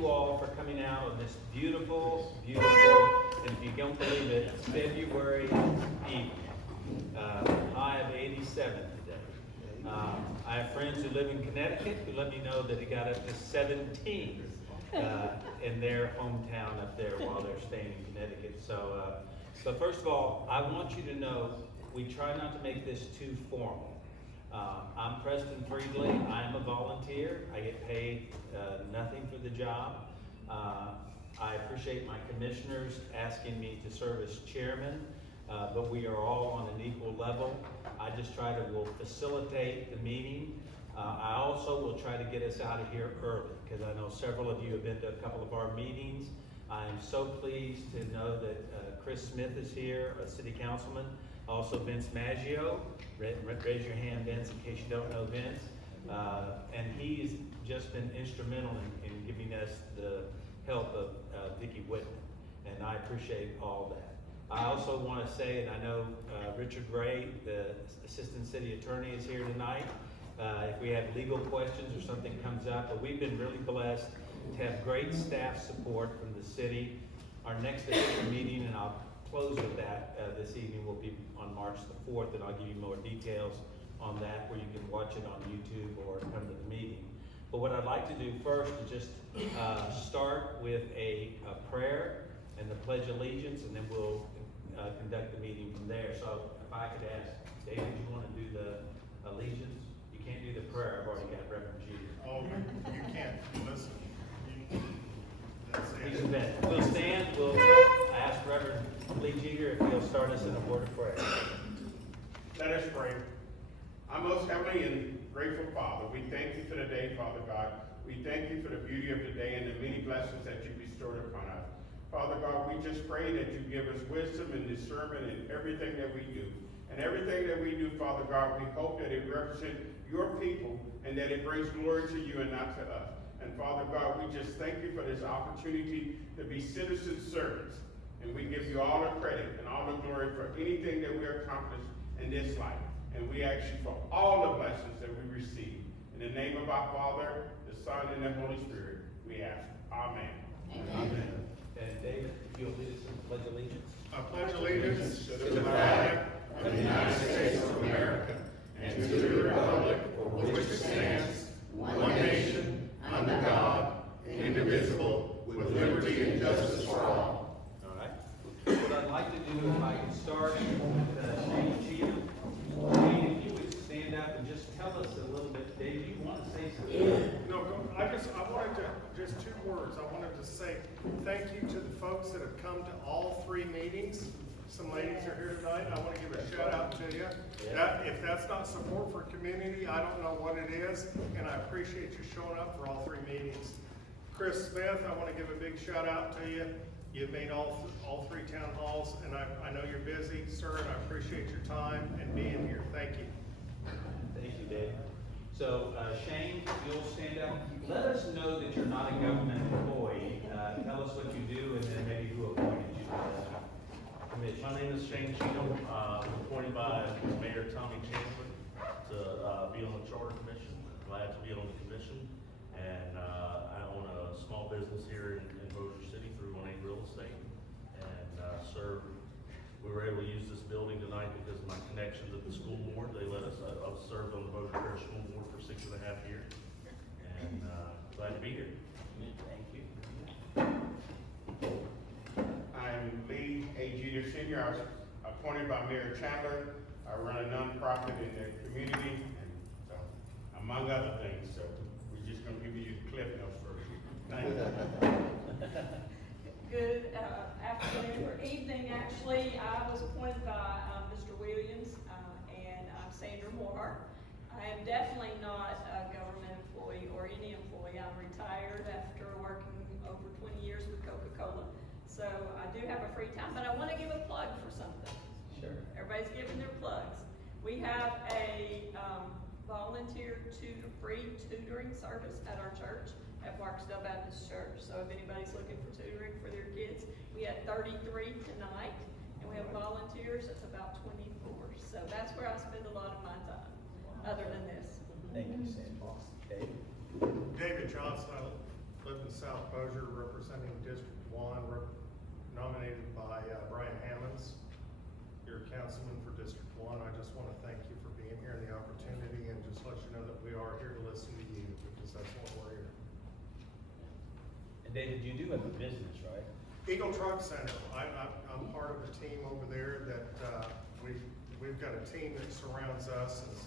you all for coming out on this beautiful, and if you don't believe it, February evening. High of 87 today. I have friends who live in Connecticut who let me know that it got up to 17 in their hometown up there while they're staying in Connecticut. So first of all, I want you to know we try not to make this too formal. I'm Preston Friedley. I am a volunteer. I get paid nothing for the job. I appreciate my commissioners asking me to serve as chairman, but we are all on an equal level. I just will facilitate the meeting. I also will try to get us out of here early, because I know several of you have been to a couple of our meetings. I am so pleased to know that Chris Smith is here, a city councilman. Also Vince Maggio. Raise your hand, Vince, in case you don't know Vince. And he's just been instrumental in giving us the help of Vicki Whitman, and I appreciate all that. I also want to say, and I know Richard Gray, the Assistant City Attorney, is here tonight. If we have legal questions or something comes up, but we've been really blessed to have great staff support from the city. Our next official meeting, and I'll close with that this evening, will be on March the 4th, and I'll give you more details on that, where you can watch it on YouTube or come to the meeting. But what I'd like to do first is just start with a prayer and the Pledge of Allegiance, and then we'll conduct the meeting from there. So if I could ask, David, you want to do the allegiance? You can't do the prayer. I've already got Reverend Jeter. Oh, you can't. Listen. That's He's it. in bed. We'll stand. We'll ask Reverend Lee Jeter if he'll start us in a word of prayer. Let us pray. Our most heavenly and grateful Father, we thank you for the day, Father God. We thank you for the beauty of the day and the many blessings that you bestowed upon us. Father God, we just pray that you give us wisdom and discernment in everything that we do. And everything that we do, Father God, we hope that it represents your people and that it brings glory to you and not to us. And Father God, we just thank you for this opportunity to be citizen servants. And we give you all the credit and all the glory for anything that we accomplish in this life. And we ask you for all the blessings that we receive. In the name of our Father, the Son, and the Holy Spirit, we ask. Amen. Amen. And David, if you'll lead us in the Pledge of Allegiance. I pledge allegiance to the flag of the United States of America and to the republic for which it stands, one nation, under God, indivisible, with liberty and justice for all. All right. What I'd like to do, if I can start with Shane Cheatham. Shane, if you would stand up and just tell us a little bit. Dave, you want to say something? No, I wanted to, just 2 words. I wanted to say thank you to the folks that have come to all 3 meetings. Some ladies are here tonight. I want to give a shout out to you. If that's not support for community, I don't know what it is, and I appreciate you showing up for all 3 meetings. Chris Smith, I want to give a big shout out to you. You've made all 3 town halls, and I know you're busy, sir, and I appreciate your time and being here. Thank you. Thank you, Dave. So, Shane, you'll stand up. Let us know that you're not a government employee. Tell us what you do, and then maybe who appointed you to the commission. My name is Shane Cheatham. Appointed by Mayor Tommy Chandler to be on the Charter Commission. Glad to be on the commission. And I own a small business here in Bossier City through 18 Real Estate. And we were able to use this building tonight because of my connections at the school board. They let us, I've served on the Bossier Parish School Board for 6.5 years. And glad to be here. Thank you. I'm Lee A. Jeter Sr. I was appointed by Mayor Chandler. I run a nonprofit in the community, and so, among other things. So we're just going to give you the cliff notes first. Thank you. Good afternoon or evening, actually. I was appointed by Mr. Williams, and I'm Sandra Moore. I am definitely not a government employee or any employee. I'm retired after working over 20 years with Coca-Cola. So I do have a free time, but I want to give a plug for something. Sure. Everybody's giving their plugs. We have a volunteer free tutoring service at our church, at Barksdale Baptist Church. So if anybody's looking for tutoring for their kids, we had 33 tonight, and we have volunteers, that's about 24. So that's where I spend a lot of my time, other than this. Thank you, Sandra. Dave? David Johnson, I live in South South Bossier, representing District 1, nominated by Brian Hammonds, your councilman for District 1. I just want to thank you for being here and the opportunity, and just let you know that we are here to listen to you, because that's what we're here. And David, you do have a business, right? Eagle Truck Center, I'm part of the team over there that, we've got a team that surrounds us, and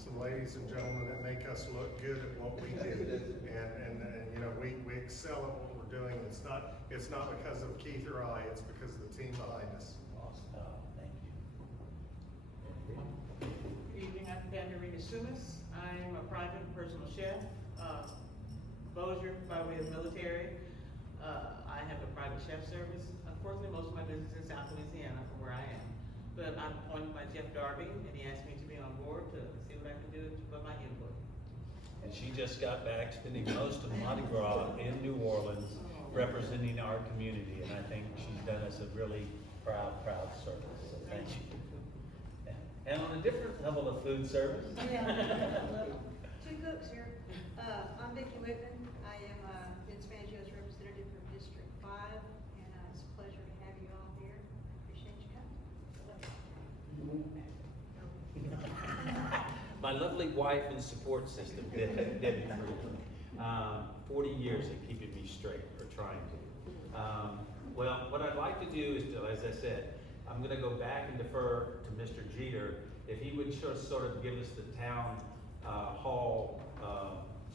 some ladies and gentlemen that make us look good at what we do. And you know, we excel at what we're doing. It's not because of Keith or I, it's because of the team behind us. Awesome. Thank you. Good evening, I'm Vanderina Sumas. I'm a private and personal chef. Bossier by way of military. I have a private chef service. Unfortunately, most of my business is in South Louisiana from where I am. But I'm appointed by Jeff Darby, and he asked me to be on board to see what I can do to put my input. And she just got back spending most of Mardi Gras in New Orleans, representing our community, and I think she's done us a really proud service, so thank you. And on a different level of food service. Yeah, two cooks here. I'm Vicki Whitman. I am Vince Fangio's representative from District 5, and it's a pleasure to have you all here. I appreciate you coming. My lovely wife and support system, Debbie Friedland. 40 years of keeping me straight, or trying to. Well, what I'd like to do is, as I said, I'm gonna go back and defer to Mr. Jeter, if he would just sort of give us the town hall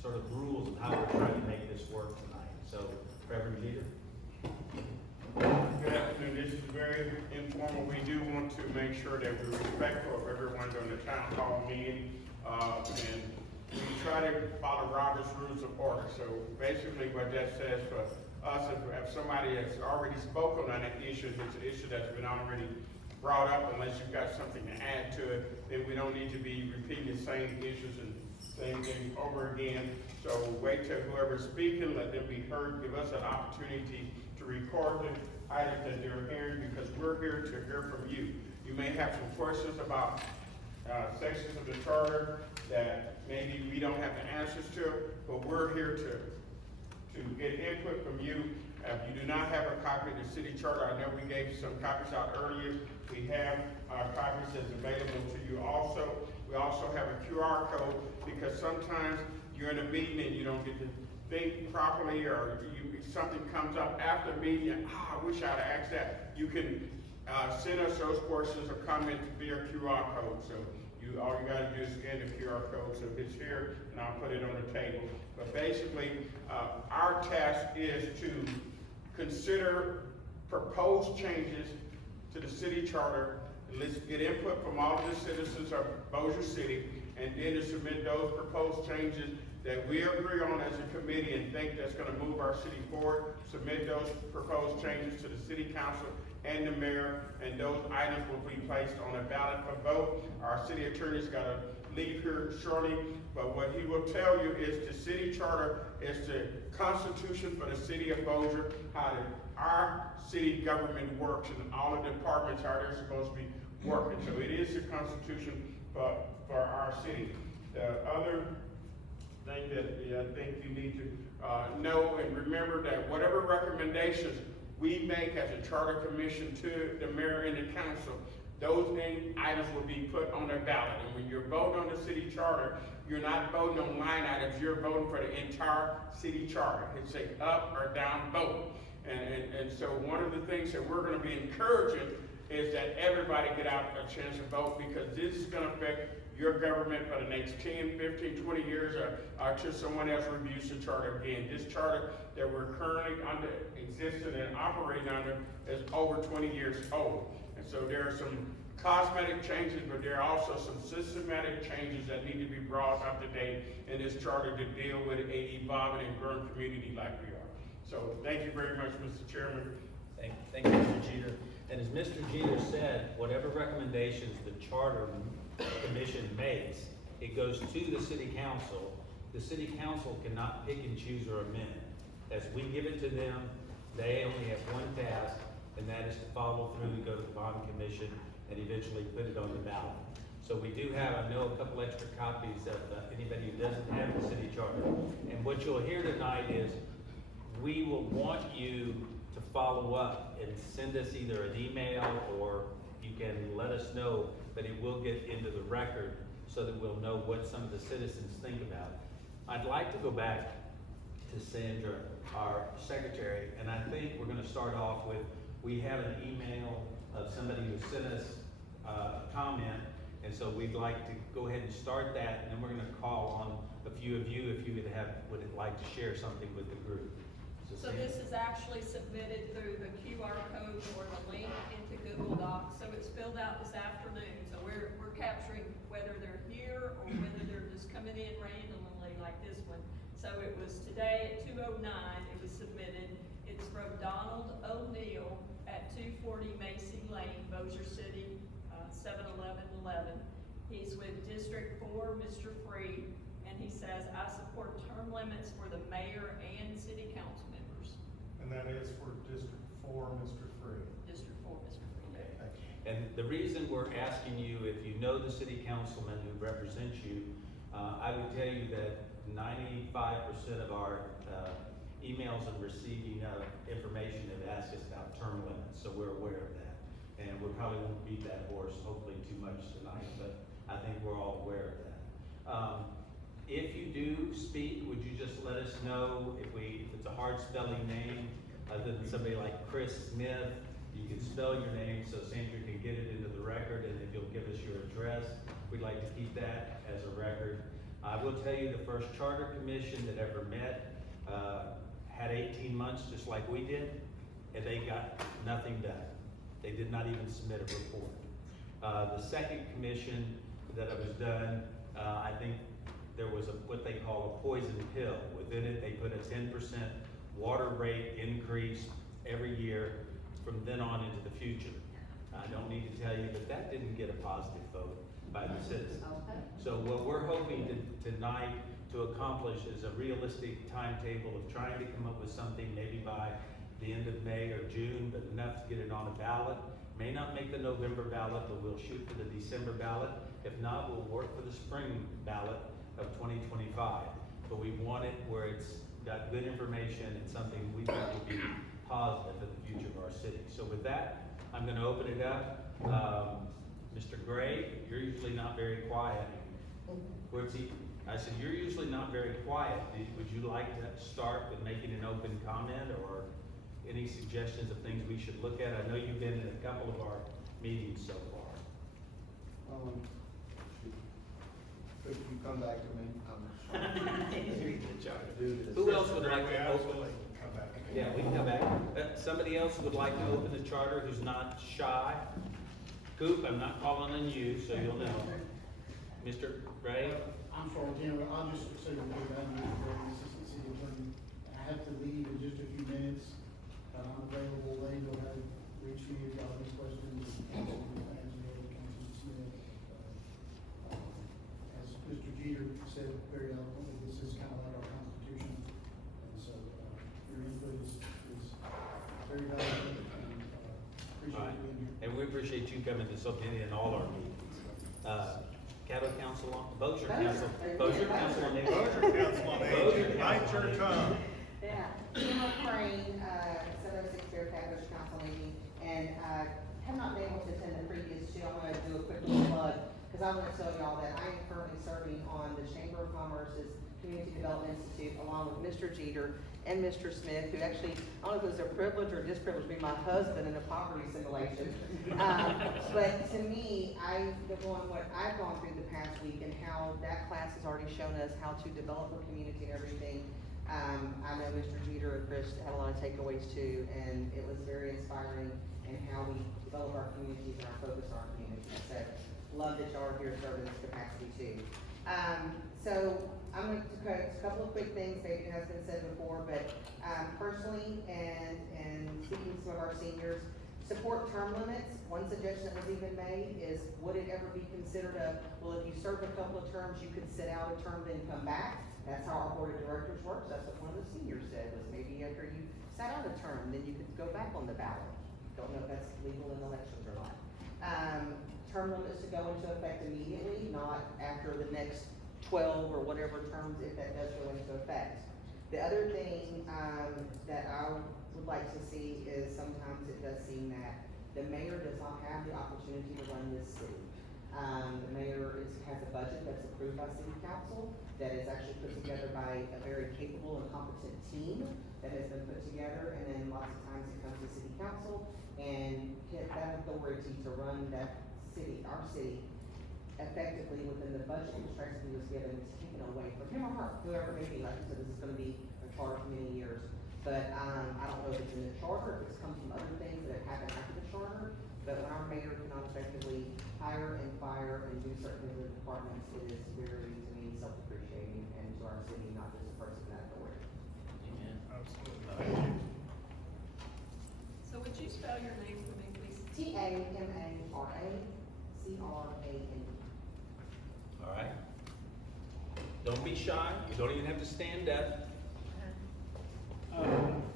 sort of rules of how we're trying to make this work tonight. So, Reverend Jeter. Good afternoon. This is very informal. We do want to make sure that we're respectful of everyone during the town hall meeting. And we try to follow Robert's Rules of Order. So basically what that says for us, if somebody has already spoken on an issue, if it's an issue that's been already brought up, unless you've got something to add to it, then we don't need to be repeating the same issues and same thing over again. So wait till whoever's speaking, let them be heard, give us an opportunity to record the items that they're hearing, because we're here to hear from you. You may have some questions about sections of the charter that maybe we don't have the answers to, but we're here to get input from you. If you do not have a copy of the city charter, I know we gave you some copies out earlier. We have copies that's available to you also. We also have a QR code, because sometimes you're in a meeting and you don't get to think properly, or something comes up after the meeting, and I wish I'd have asked that. You can send us those questions or comments via QR code. So all you gotta do is scan the QR code. So it's here, and I'll put it on the table. But basically, our task is to consider proposed changes to the city charter. Let's get input from all of the citizens of Bossier City, and then to submit those proposed changes that we agree on as a committee and think that's gonna move our city forward. Submit those proposed changes to the city council and the mayor, and those items will be placed on a ballot for vote. Our city attorney's gotta leave here shortly, but what he will tell you is the city charter is the constitution for the city of Bossier, how our city government works, and all the departments, how they're supposed to be working. So it is the constitution for our city. The other thing that I think you need to know and remember, that whatever recommendations we make as a charter commission to the mayor and the council, those items will be put on a ballot. And when you're voting on the city charter, you're not voting on line items, you're voting for the entire city charter. It's a up or down vote. And so one of the things that we're gonna be encouraging is that everybody get out a chance to vote, because this is gonna affect your government for the next 10, 15, 20 years, or till someone else reviews the charter again. This charter that we're currently existing and operating under is over 20 years old. And so there are some cosmetic changes, but there are also some systematic changes that need to be brought up to date in this charter to deal with a evolving and growing community like we are. So thank you very much, Mr. Chairman. Thank you, Mr. Jeter. And as Mr. Jeter said, whatever recommendations the charter commission makes, it goes to the city council. The city council cannot pick and choose or amend. As we give it to them, they only have one task, and that is to follow through and go to the bond commission and eventually put it on the ballot. So we do have, I know, a couple extra copies of anybody who doesn't have the city charter. And what you'll hear tonight is we will want you to follow up and send us either an email or you can let us know, but it will get into the record so that we'll know what some of the citizens think about it. I'd like to go back to Sandra, our secretary, and I think we're gonna start off with, we have an email of somebody who sent us a comment, and so we'd like to go ahead and start that, and then we're gonna call on a few of you if you would like to share something with the group. So Sandra? this is actually submitted through the QR code or the link into Google Docs, so it's filled out this afternoon. So we're capturing whether they're here or whether they're just coming in randomly like this one. So it was today at 2:09, it was submitted. It's from Donald O'Neill at 240 Macy Lane, Bossier City, 71111. He's with District 4, Mr. Freed, and he says, I support term limits for the mayor and city council members. And that is for District 4, Mr. Free. District 4, Mr. Freed. Thank you. And the reason we're asking you, if you know the city councilman who represents you, I would tell you that 95% of our emails and receiving of information have asked us about term limits, so we're aware of that. And we probably won't beat that horse, hopefully too much tonight, but I think we're all aware of that. If you do speak, would you just let us know if it's a hard spelling name, other than somebody like Chris Smith, you can spell your name so Sandra can get it into the record, and if you'll give us your address, we'd like to keep that as a record. I will tell you, the first charter commission that ever met, had 18 months just like we did, and they got nothing done. They did not even submit a report. The second commission that it was done, I think there was what they call a poison pill. Within it, they put a 10% water rate increase every year from then on into the future. I don't need to tell you, but that didn't get a positive vote by the citizens. So what we're hoping tonight to accomplish is a realistic timetable of trying to come up with something maybe by the end of May or June, but enough to get it on a ballot. May not make the November ballot, but we'll shoot for the December ballot. If not, we'll work for the spring ballot of 2025. But we want it where it's got good information and something we think will be positive for the future of our city. So with that, I'm gonna open it up. Mr. Gray, you're usually not very quiet. Where's he? I said, you're usually not very quiet. Would you like to start with making an open comment or any suggestions of things we should look at? I know you've been in a couple of our meetings so far. If you come back to me, I'm Who else would like to open? Absolutely. Come back. Yeah, we can come back. Somebody else would like to open the charter who's not shy? Coop, I'm not calling on you, so you'll know. Mr. Ray? I'm sorry, Jim, I'll just say one thing, I'm Assistant City Attorney. I have to leave in just a few minutes, but I'm available, Lane will have reach me if y'all have any questions. Councilman Angelo, Councilman Smith. As Mr. Jeter said very eloquently, this is kind of like our Constitution. And so, your input is very valuable, and appreciate you being here. And we appreciate you coming to so many in all our meetings. Caddo Council on, Bossier Council on Bossier Council on Aging. Aging, bite your tongue. Yeah, Emma Crane, 706 Bearcat Bush Council meeting, and have not been able to attend the previous two. I'm gonna do a quick little plug, because I want to tell y'all that I am currently serving on the Chamber of Commerce's Community Development Institute, along with Mr. Jeter and Mr. Smith, who actually, I don't know if it was a privilege or disprivilege, to be my husband in a poverty simulation. But to me, what I've gone through the past week and how that class has already shown us how to develop a community and everything. I know Mr. Jeter and Chris had a lot of takeaways too, and it was very inspiring in how we develop our communities and our focus on our communities. So, love that y'all are here serving this capacity too. So, I'm going to cut a couple of quick things, maybe it has been said before, but personally and speaking to some of our seniors, support term limits. One suggestion that was even made is, would it ever be considered well, if you serve a couple of terms, you could sit out a term, then come back. That's how our board of directors works. That's what one of the seniors said, was maybe after you sat out a term, then you could go back on the ballot. Don't know if that's legal in elections or not. Term limits to go into effect immediately, not after the next 12 or whatever terms, if that does go into effect. The other thing that that I would like to see is sometimes it does seem that the mayor does not have the opportunity to run this city. The mayor has a budget that's approved by city council, that is actually put together by a very capable and competent team that has been put together, and then lots of times it comes to city council and get that authority to run that city, our city, effectively within the budget constraints he was given, is taken away from him or her, whoever it may be. Like you said, this is gonna be a charter for many years. But, I don't know if it's in the charter, if it's come from other things that have happened after the charter, but when our mayor cannot effectively hire and fire and do certain things in the departments, it is very, to me, self-appreciating and to our city, not just a person that authority. Absolutely. So would you spell your name for me, please? TAMARACRANE. All right? Don't be shy, you don't even have to stand up.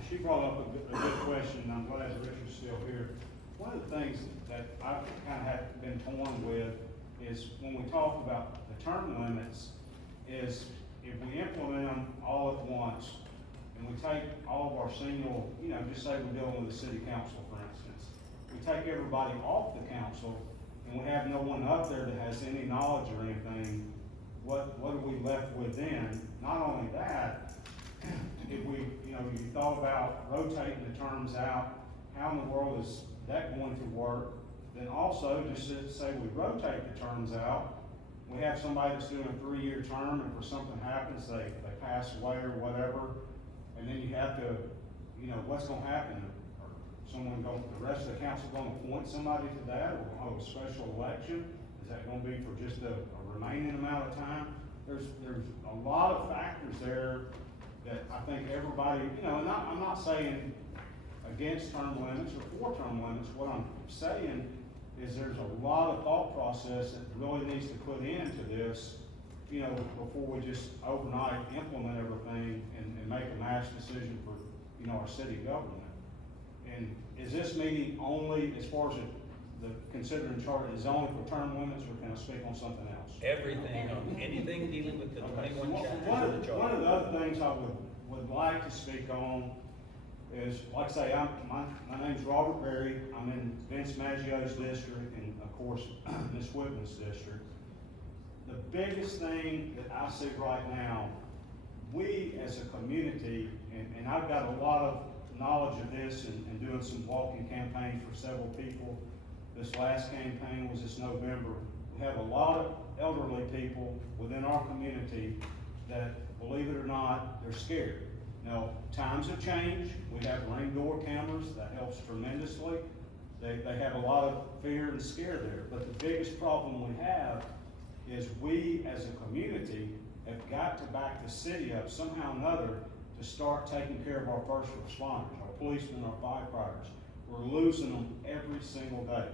She brought up a good question, and I'm glad that Richard's still here. One of the things that I've kind of have been torn with is when we talk about the term limits, is if we implement them all at once, and we take all of our single, just say we're dealing with the city council, for instance, we take everybody off the council, and we have no one up there that has any knowledge or anything, what are we left with then? Not only that, if we, you thought about rotating the terms out, how in the world is that going to work? Then also, just to say we rotate the terms out, we have somebody that's doing a 3-year term, and if something happens, they pass away or whatever, and then you have to, what's gonna happen? Or the rest of the council gonna appoint somebody to that, or hold a special election? Is that gonna be for just a remaining amount of time? There's a lot of factors there that I think everybody, and I'm not saying against term limits or for term limits. What I'm saying is there's a lot of thought process that really needs to put into this, before we just overnight implement everything and make a mass decision for, our city government. And is this meeting only, as far as the considering charter, is it only for term limits, or can I speak on something else? Everything, anything dealing with the Okay, so 21 chapters one of the of charter. the other things I would like to speak on is, like I say, my name's Robert Berry. I'm in Vince Maggio's district, and of course, Ms. Whitman's district. The biggest thing that I see right now, we as a community, and I've got a lot of knowledge of this and doing some walking campaigns for several people. This last campaign was this November. We have a lot of elderly people within our community that, believe it or not, they're scared. Now, times have changed. We have Ring door cameras, that helps tremendously. They have a lot of fear and scare there. But the biggest problem we have is we as a community have got to back the city up somehow or another to start taking care of our first responders, our policemen, our firefighters. We're losing them every single day.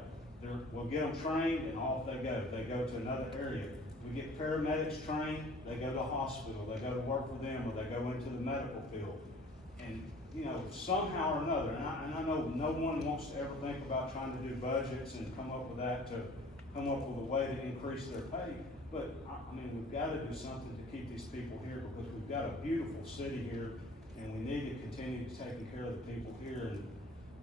We'll get them trained and off they go. They go to another area. We get paramedics trained, they go to the hospital, they go to work for them, or they go into the medical field. And, somehow or another, and I know no one wants to ever think about trying to do budgets and come up with that to come up with a way to increase their pay. But, we've got to do something to keep these people here, because we've got a beautiful city here, and we need to continue taking care of the people here. And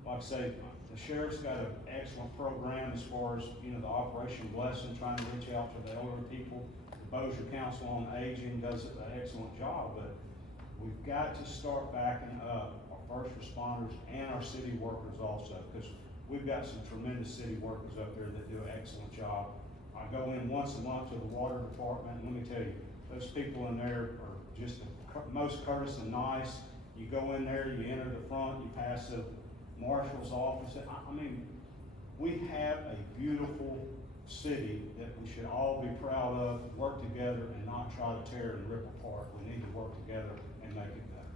like I say, the sheriff's got an excellent program as far as, the Operation Blessing, trying to reach out to the elderly people. The Bossier Council on Aging does an excellent job, but we've got to start backing up our first responders and our city workers also, because we've got some tremendous city workers up there that do an excellent job. I go in once a month to the water department, and let me tell you, those people in there are just the most courteous and nice. You go in there, you enter the front, you pass the marshal's office. We have a beautiful city that we should all be proud of, work together, and not try to tear and rip apart. We need to work together and make it better.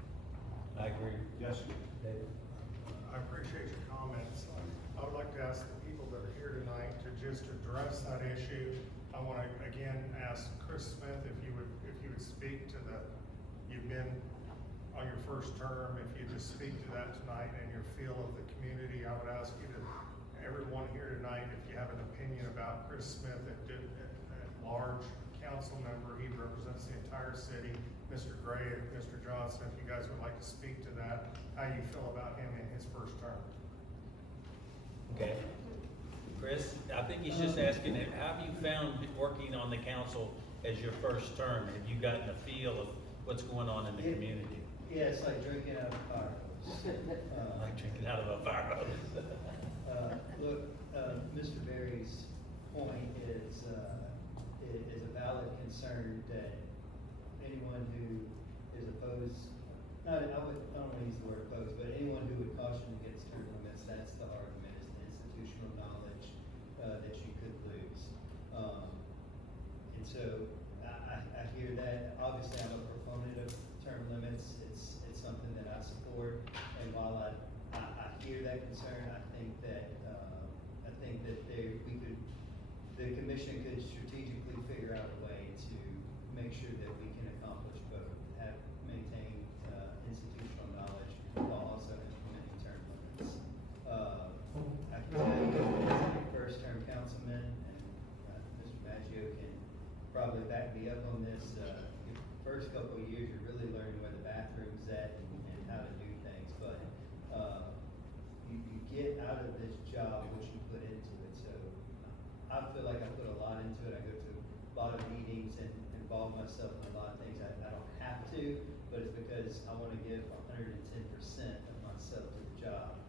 I agree. Yes, sir. David? I appreciate your comments. I would like to ask the people that are here tonight to just address that issue. I want to again ask Chris Smith if you would speak to you've been on your first term, if you just speak to that tonight and your feel of the community. I would ask you to, everyone here tonight, if you have an opinion about Chris Smith, at large council member, he represents the entire city, Mr. Gray and Mr. Johnson, if you guys would like to speak to that, how you feel about him in his first term. Okay. Chris, I think he's just asking, how have you found working on the council as your first term? Have you gotten a feel of what's going on in the community? Yeah, it's like drinking out of a fire hose. Like drinking out of a fire hose. Look, Mr. Berry's point is a valid concern that anyone who is opposed, I don't want to use the word opposed, but anyone who would caution against term limits, that's the argument, is the institutional knowledge that you could lose. And so I hear that. Obviously, I'm a proponent of term limits. It's something that I support. And while I hear that concern, I think that the commission could strategically figure out a way to make sure that we can accomplish both, maintain institutional knowledge while also implementing term limits. I can tell you, as a first-term councilman, and Mr. Maggio can probably back me up on this, your first couple of years, you're really learning where the bathroom's at and how to do things, but you get out of this job what you put into it. So I feel like I put a lot into it. I go to a lot of meetings and involve myself in a lot of things. I don't have to, but it's because I want to give 110% of myself to the job.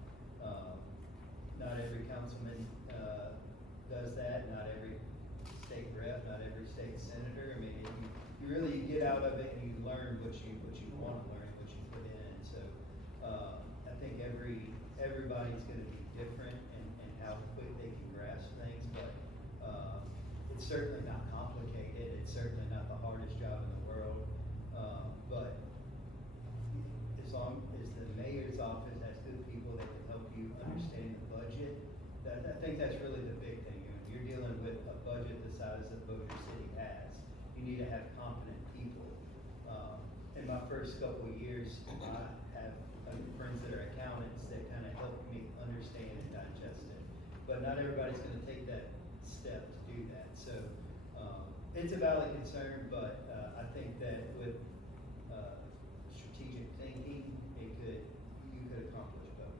Not every councilman does that. Not every state rep. Not every state senator. I mean, you really get out of it and you learn what you want to learn, what you put in. And so I think everybody's going to be different and how quick they can grasp things, but it's certainly not complicated. It's certainly not the hardest job in the world. But as long as the mayor's office has good people that can help you understand the budget, I think that's really the big thing. You're dealing with a budget the size that Bossier City has. You need to have competent people. In my first couple of years, I have friends that are accountants that kind of help me understand and digest it. But not everybody's going to take that step to do that. So it's a valid concern, but I think that with strategic thinking, you could accomplish both.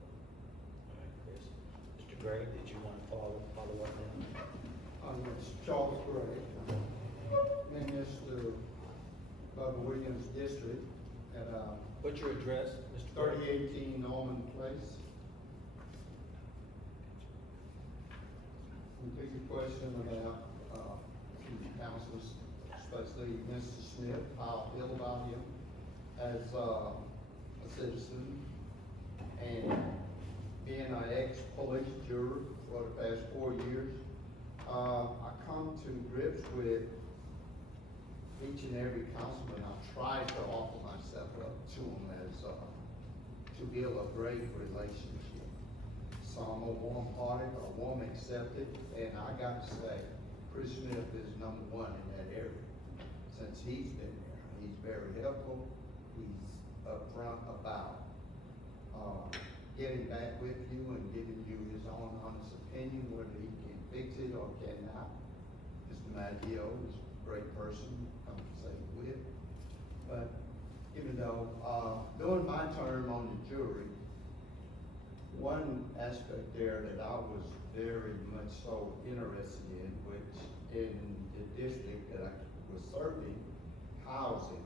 All right, Chris. Mr. Gray, did you want to follow up now? It's Charles Gray, Minister of the Williams District at What's your address, Mr. Gray? 3018 Norman Place. And to your question about councils, especially Mr. Smith, how I feel about him as a citizen and being an ex-police juror for the past 4 years. I come to grips with each and every councilman. I try to offer myself up to them as to build a great relationship. Some are warm-hearted or warm-accepted, and I got to say, Chris Smith is #1 in that area. Since he's been there, he's very helpful. He's upfront about getting back with you and giving you his own honest opinion, whether he can fix it or cannot. Mr. Maggio is a great person to conversate with. But even though, during my term on the jury, one aspect there that I was very much so interested in, which in the district that I was serving, housing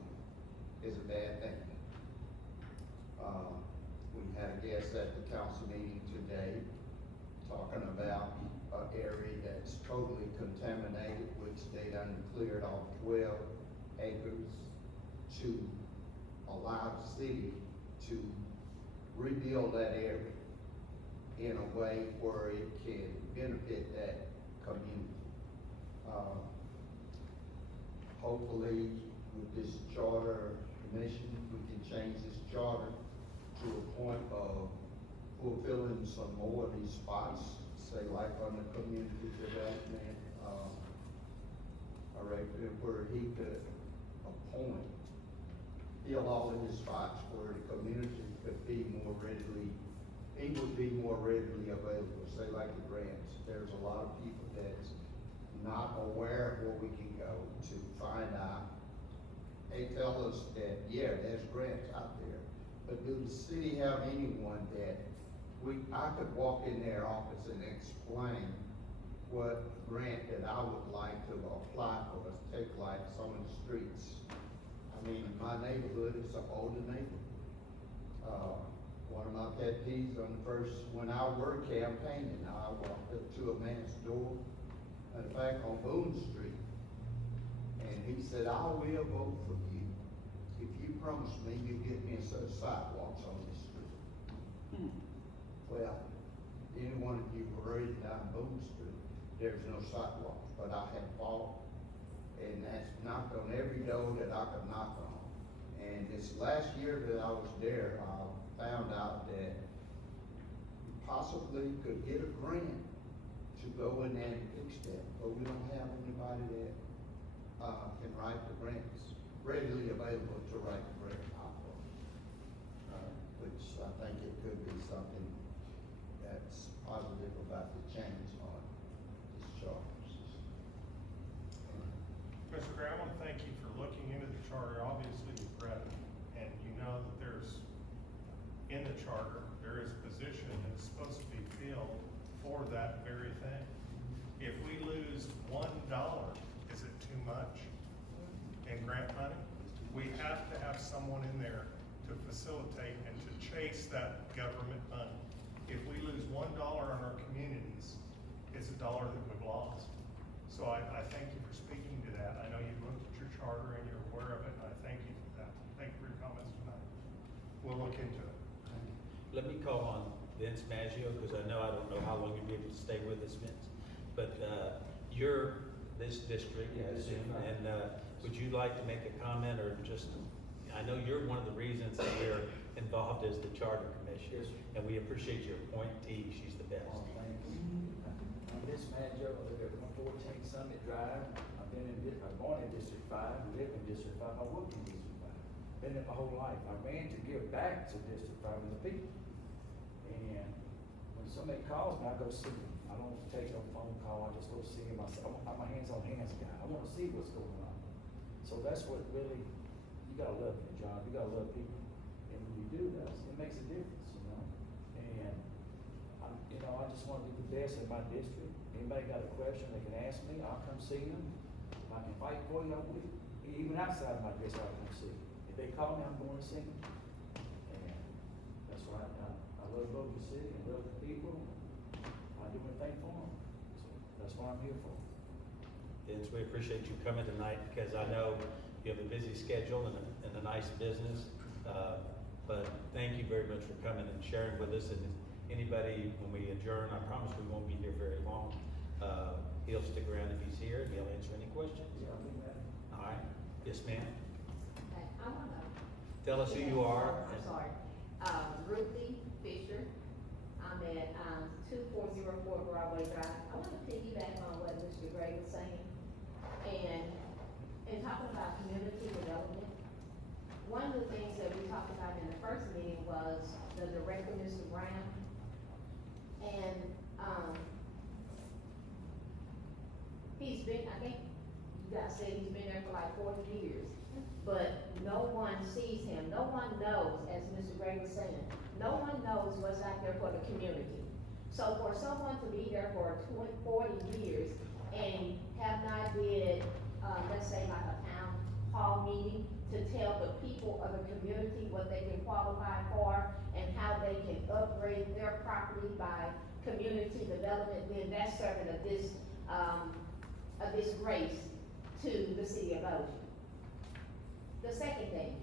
is a bad thing. We had a guest at the council meeting today talking about an area that's totally contaminated, which they done cleared off 12 acres to allow the city to rebuild that area in a way where it can benefit that community. Hopefully, with this charter commission, we can change this charter to a point of fulfilling some more of these spots, say like on the community development, where he could appoint, fill all of his spots where the community could be more readily, he would be more readily available, say like the grants. There's a lot of people that's not aware of where we can go to find out they tell us that, yeah, there's grants out there, but do the city have anyone that I could walk in their office and explain what grant that I would like to apply for, take like some of the streets. I mean, my neighborhood is an older neighborhood. One of my pet peeves when I were campaigning, I walked up to a man's door, in fact, on Boone Street, and he said, I will vote for you if you promise me you get me a set of sidewalks on this street. Well, any one of you were riding down Boone Street, there's no sidewalks, but I had fought, and that's knocked on every door that I could knock on. And this last year that I was there, I found out that you possibly could get a grant to go in there and fix that, but we don't have anybody that, can write the grants, readily available to write the grant out for. Which I think it could be something that's positive about the change on this charter system. Mr. Gray, I want to thank you for looking into the charter. Obviously, you've read it, and you know that in the charter, there is a position that's supposed to be filled for that very thing. If we lose $1, is it too much in grant money? We have to have someone in there to facilitate and to chase that government money. If we lose $1 on our communities, it's $1 that we've lost. So I thank you for speaking to that. I know you've looked at your charter and you're aware of it, and I thank you for that. Thank you for your comments tonight. We'll look into it. Let me call on Vince Maggio, because I don't know how long you'll be able to stay with us, Vince. But, you're this district, I assume, and, would you like to make a comment or just, I know you're one of the reasons that we're involved as the Charter Commission. Yes, sir. And we appreciate your appointee, she's the best. Oh, thank you. I'm Vince Maggio, I live at 114 Summit Drive. I'm born in District 5, live in District 5, I work in District 5. Been there my whole life. I ran to give back to District 5 and the people. And when somebody calls me, I go see them. I don't take no phone call, I just go see them. I'm a hands-on hands guy. I wanna see what's going on. So that's what really, you gotta love your job, you gotta love people. And when you do that, it makes a difference, you know? And I just wanna do the best in my district. Anybody got a question, they can ask me, I'll come see them. If I can fight for you, I will. Even outside of my district, I'll come see them. If they call me, I'm going to see them. And that's why I love Bossier City and love the people. I do anything for them. So that's what I'm here for. Vince, we appreciate you coming tonight, because I know you have a busy schedule and a nice business. But thank you very much for coming and sharing with us. And anybody, when we adjourn, I promise we won't be here very long. He'll stick around if he's here, and he'll answer any questions. Yeah, I'll be back. All right? Yes, ma'am? Okay, I wanna. Tell us who you are. I'm sorry, Ruthie Fisher, I'm at, 2404 Broadway Drive. I wanna piggyback on what Mr. Gray was saying, and talking about community development. One of the things that we talked about in the first meeting was the director, Mr. Brown, and, he's been, I think, you guys said he's been there for like 40 years, but no one sees him, no one knows, as Mr. Gray was saying, no one knows what's out there for the community. So for someone to be there for 40 years and have not did, let's say like a town hall meeting to tell the people of the community what they can qualify for and how they can upgrade their property by community development, then that's serving of this grace to the city of Bossier. The second thing,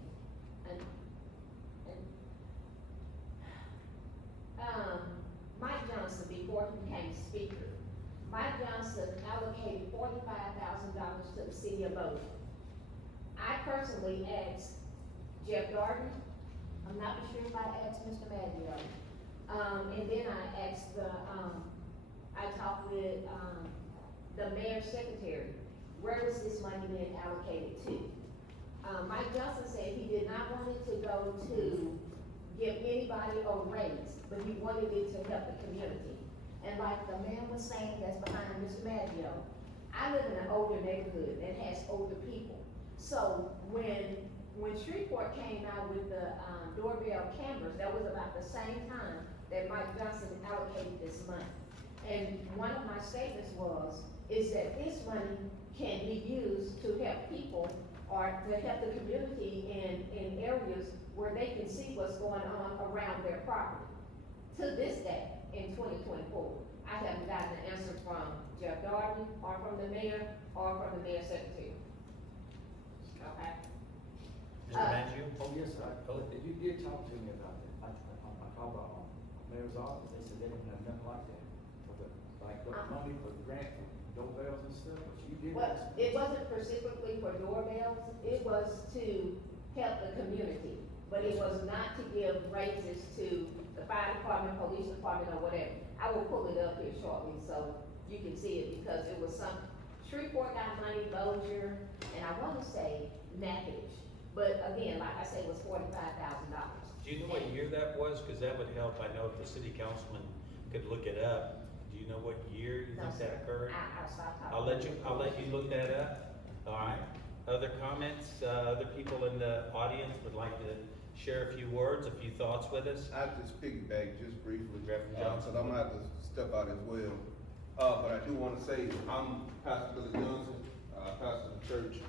Mike Johnson, before he became speaker, Mike Johnson allocated $45,000 to the city of Bossier. I personally asked Jeff Darden, I'm not sure if I asked Mr. Maggio, and then I asked I talked with, the mayor's secretary, where was this money being allocated to? Mike Johnson said he did not want it to go to give anybody a raise, but he wanted it to help the community. And like the man was saying that's behind Mr. Maggio, I live in an older neighborhood that has older people. So when Shreveport came out with the, doorbell cameras, that was about the same time that Mike Johnson allocated this money. And one of my statements is that this money can be used to help people or to help the community in areas where they can see what's going on around their property. To this day, in 2024, I haven't gotten an answer from Jeff Darby, or from the mayor, or from the mayor's secretary. Okay? Mr. Maggio? Oh, yes, you did talk to me about that. I called the mayor's office, they said they didn't have nothing like that. The money for grant doorbells and stuff, but you did. Well, it wasn't specifically for doorbells, it was to help the community, but it was not to give raises to the fire department, police department, or whatever. I will pull it up here shortly so you can see it, because it was some, Shreveport got money, Bossier, and I wanna say Natchitoches. But again, like I said, it was $45,000. Do you know what year that was? Cause that would help. I know if the city councilman could look it up. Do you know what year you think that occurred? I'll stop talking. I'll let you look that up. All right. Other comments? Other people in the audience would like to share a few words, a few thoughts with us? I just piggyback just briefly, Reverend because Johnson. I'm gonna have to step out as well. But I do wanna say, I'm Pastor Billy Johnson, pastor of the church,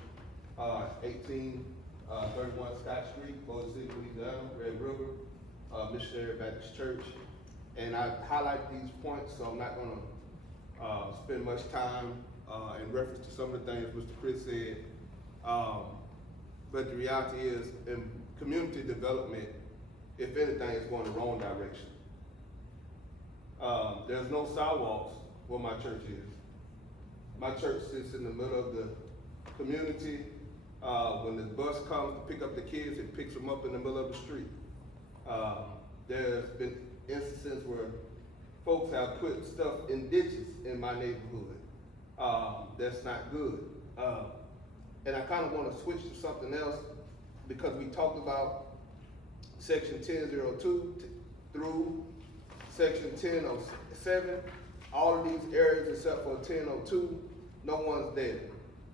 1831 Scott Street, Bossier City, Louisiana, Red River, Missionary Baptist Church. And I highlight these points, so I'm not gonna spend much time in reference to some of the things Mr. Chris said. But the reality is, in community development, if anything, it's going the wrong direction. There's no sidewalks where my church is. My church sits in the middle of the community. When the bus comes to pick up the kids, it picks them up in the middle of the street. There's been instances where folks have put stuff in ditches in my neighborhood. That's not good. And I kind of want to switch to something else, because we talked about section 1002 through section 1007. All of these areas except for 1002, no one's there.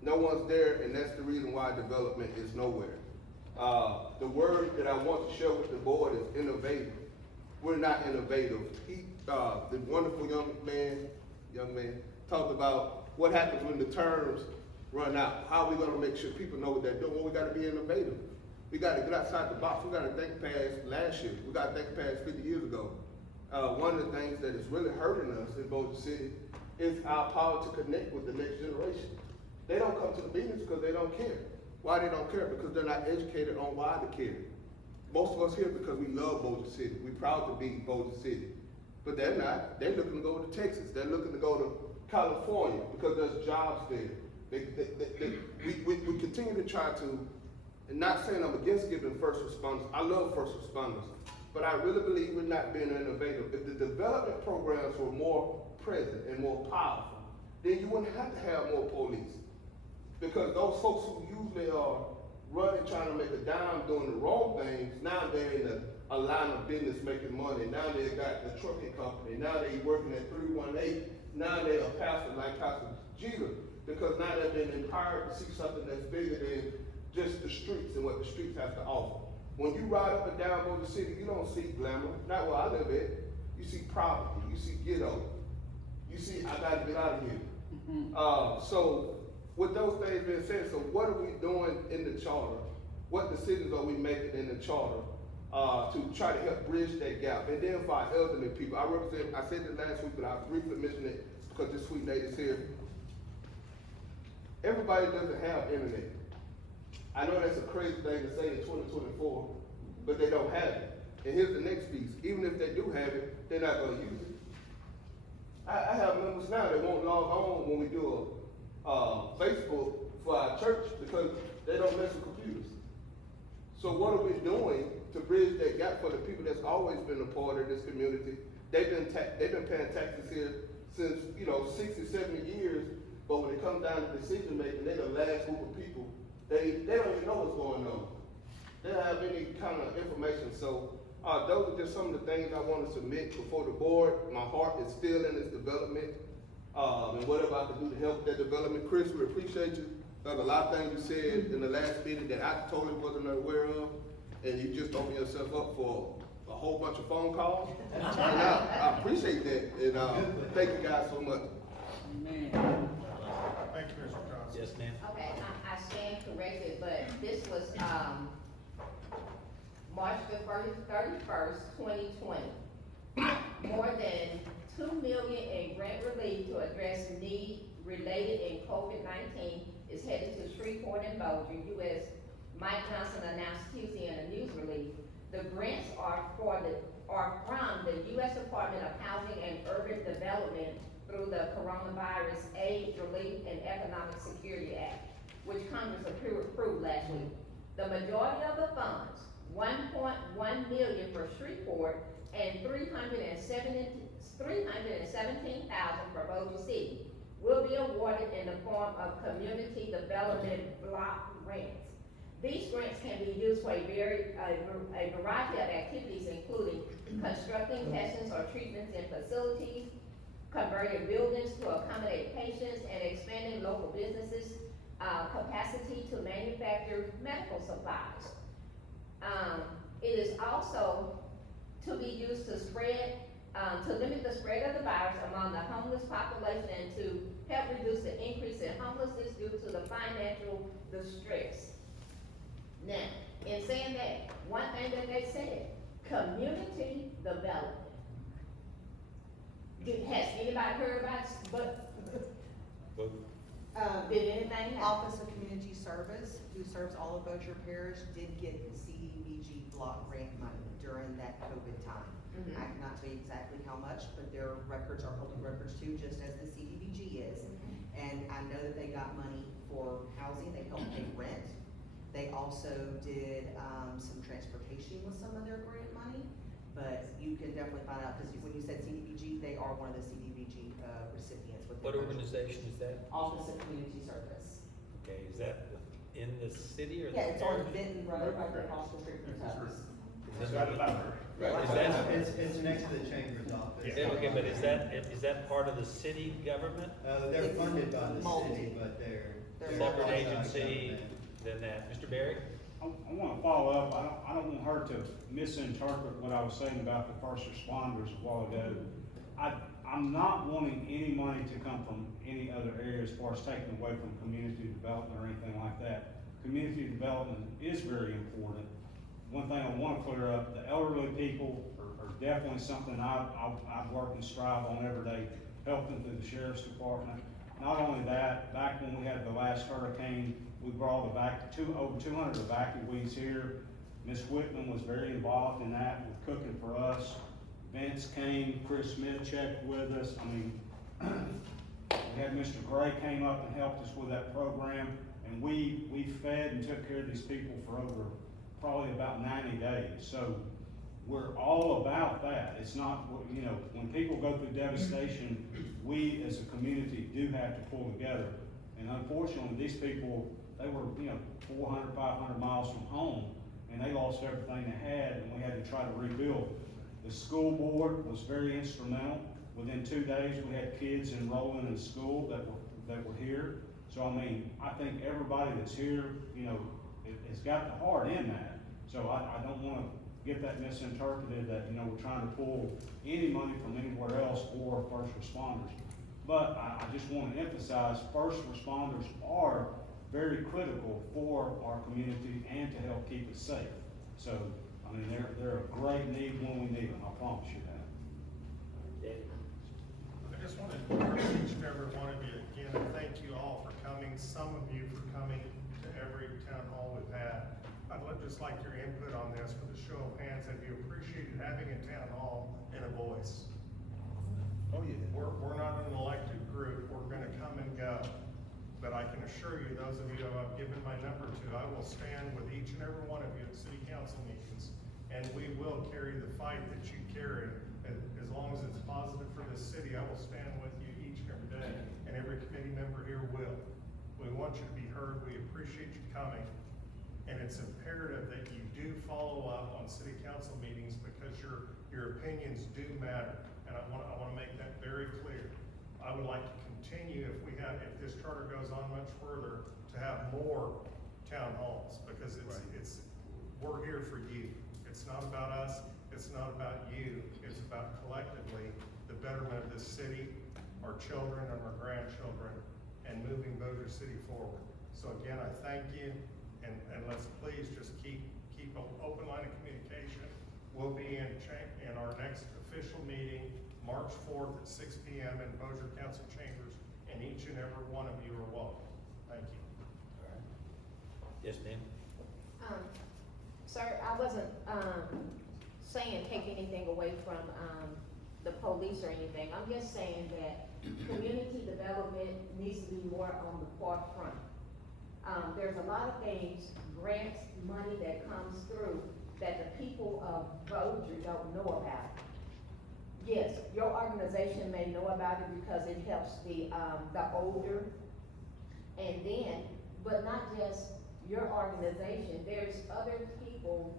No one's there, and that's the reason why development is nowhere. The word that I want to share with the board is innovative. We're not innovative. The wonderful young man talked about what happens when the terms run out. How are we gonna make sure people know what they're doing? Well, we gotta be innovative. We gotta get outside the box. We gotta think past last year. We gotta think past 50 years ago. One of the things that is really hurting us in Bossier City is our power to connect with the next generation. They don't come to the meetings because they don't care. Why they don't care? Because they're not educated on why they care. Most of us here because we love Bossier City. We're proud to be Bossier City. But they're not. They're looking to go to Texas. They're looking to go to California because there's jobs there. We continue to try to, and not saying I'm against giving first responders. I love first responders. But I really believe we're not being innovative. If the development programs were more present and more powerful, then you wouldn't have to have more police. Because those folks who usually are running, trying to make a dime, doing the wrong things, now they're in a line of business making money. Now they got the trucking company. Now they working at 318. Now they're a pastor like Pastor Jeter. Because now they've been empowered to see something that's bigger than just the streets and what the streets have to offer. When you ride up and down Bossier City, you don't see glamour. Not where I live at. You see poverty. You see ghetto. You see, I gotta get out of here. So with those things being said, so what are we doing in the charter? What decisions are we making in the charter to try to help bridge that gap? And then for our elderly people, I said it last week, but I'll briefly mention it because this sweet lady's here. Everybody doesn't have internet. I know that's a crazy thing to say in 2024, but they don't have it. And here's the next piece. Even if they do have it, they're not gonna use it. I have members now that won't log on when we do Facebook for our church because they don't mess with computers. So what are we doing to bridge that gap for the people that's always been a part of this community? They've been paying taxes here since 60, 70 years, but when it comes down to decision making, they're the last group of people. They don't even know what's going on. They don't have any kind of information. So those are just some of the things I want to submit before the board. My heart is still in its development, and whatever I can do to help that development. Chris, we appreciate you. There's a lot of things you said in the last meeting that I totally wasn't aware of, and you just opened yourself up for a whole bunch of phone calls. And I appreciate that, and, thank you guys so much. Thank you, Mr. Johnson. Yes, ma'am. Okay, I stand corrected, but this was, March the 31st, 2020. More than $2 million in grant relief to address need related in COVID-19 is headed to Shreveport and Bossier, U.S. Mike Johnson announced Tuesday in a news release. The grants are from the U.S. Department of Housing and Urban Development through the Coronavirus Aid, Relief, and Economic Security Act, which Congress approved last week. The majority of the funds, $1.1 million for Shreveport and $317,000 for Bossier City, will be awarded in the form of community development block grants. These grants can be used for a variety of activities, including constructing testings or treatments in facilities, converting buildings to accommodate patients, and expanding local businesses' capacity to manufacture medical supplies. It is also to be used to limit the spread of the virus among the homeless population and to help reduce the increase in homelessness due to the financial distress. Now, in saying that, one thing that they said, community development. Has anybody heard about, did anything happen? Office of Community Service, who serves all of Bossier Parish, did get the CDBG block grant money during that COVID time. Mhm. I cannot tell you exactly how much, but their records are public records too, just as the CDBG is. And I know that they got money for housing, they helped pay rent. They also did, some transportation with some of their grant money, but you can definitely find out, because when you said CDBG, they are one of the CDBG, recipients. Within What Bossier. organization is that? Office of Community Service. Okay, is that in the city or? the Yeah, it's on parish? Benton Road, right across the street from us. Is that- Is that, It's next to the chamber's office. yeah, okay, but is that part of the city government? They're It's funded by the multi. city, but they're. Separate outside agency government. than that? Mr. Berry? I want to follow up. I don't want her to misinterpret what I was saying about the first responders a while ago. I'm not wanting any money to come from any other area as far as taking away from community development or anything like that. Community development is very important. One thing I want to clear up, the elderly people are definitely something I work and strive on every day, helping through the sheriff's department. Not only that, back when we had the last hurricane, we brought over 200 evacuees here. Ms. Whitman was very involved in that with cooking for us. Vince came, Chris Smith checked with us. I mean, we had Mr. Gray came up and helped us with that program, and we fed and took care of these people for over probably about 90 days. So we're all about that. It's not, you know, when people go through devastation, we as a community do have to pull together. And unfortunately, these people, they were, 400, 500 miles from home, and they lost everything they had, and we had to try to rebuild. The school board was very instrumental. Within 2 days, we had kids enrolling in school that were here. So I mean, I think everybody that's here, has got the heart in that. So I don't want to get that misinterpreted that, we're trying to pull any money from anywhere else for first responders. But I just want to emphasize, first responders are very critical for our community and to help keep it safe. So, I mean, they're a great need when we need them, I promise you that. I just want to encourage each and every one of you again, and thank you all for coming, some of you for coming to every town hall we've had. I'd just like your input on this with a show of hands. Have you appreciated having a town hall and a voice? Oh, yeah. We're not an elected group, we're gonna come and go. But I can assure you, those of you who I've given my number to, I will stand with each and every one of you at city council meetings. And we will carry the fight that you carry. As long as it's positive for this city, I will stand with you each and every day. And every committee member here will. We want you to be heard, we appreciate you coming. And it's imperative that you do follow up on city council meetings because your opinions do matter. And I want to make that very clear. I would like to continue, if this charter goes on much further, to have more town halls, because we're here for you. It's not about us, it's not about you, it's about collectively the betterment of this city, our children and our grandchildren, and moving Bossier City forward. So again, I thank you, and let's please just keep an open line of communication. We'll be in our next official meeting, March 4th at 6 p.m. in Bossier Council Chambers, and each and every one of you are welcome. Thank you. Yes, ma'am? Sir, I wasn't, saying take anything away from, the police or anything. I'm just saying that community development needs to be more on the forefront. There's a lot of things, grants, money that comes through that the people of Bossier don't know about. Yes, your organization may know about it because it helps the older, and then, but not just your organization, there's other people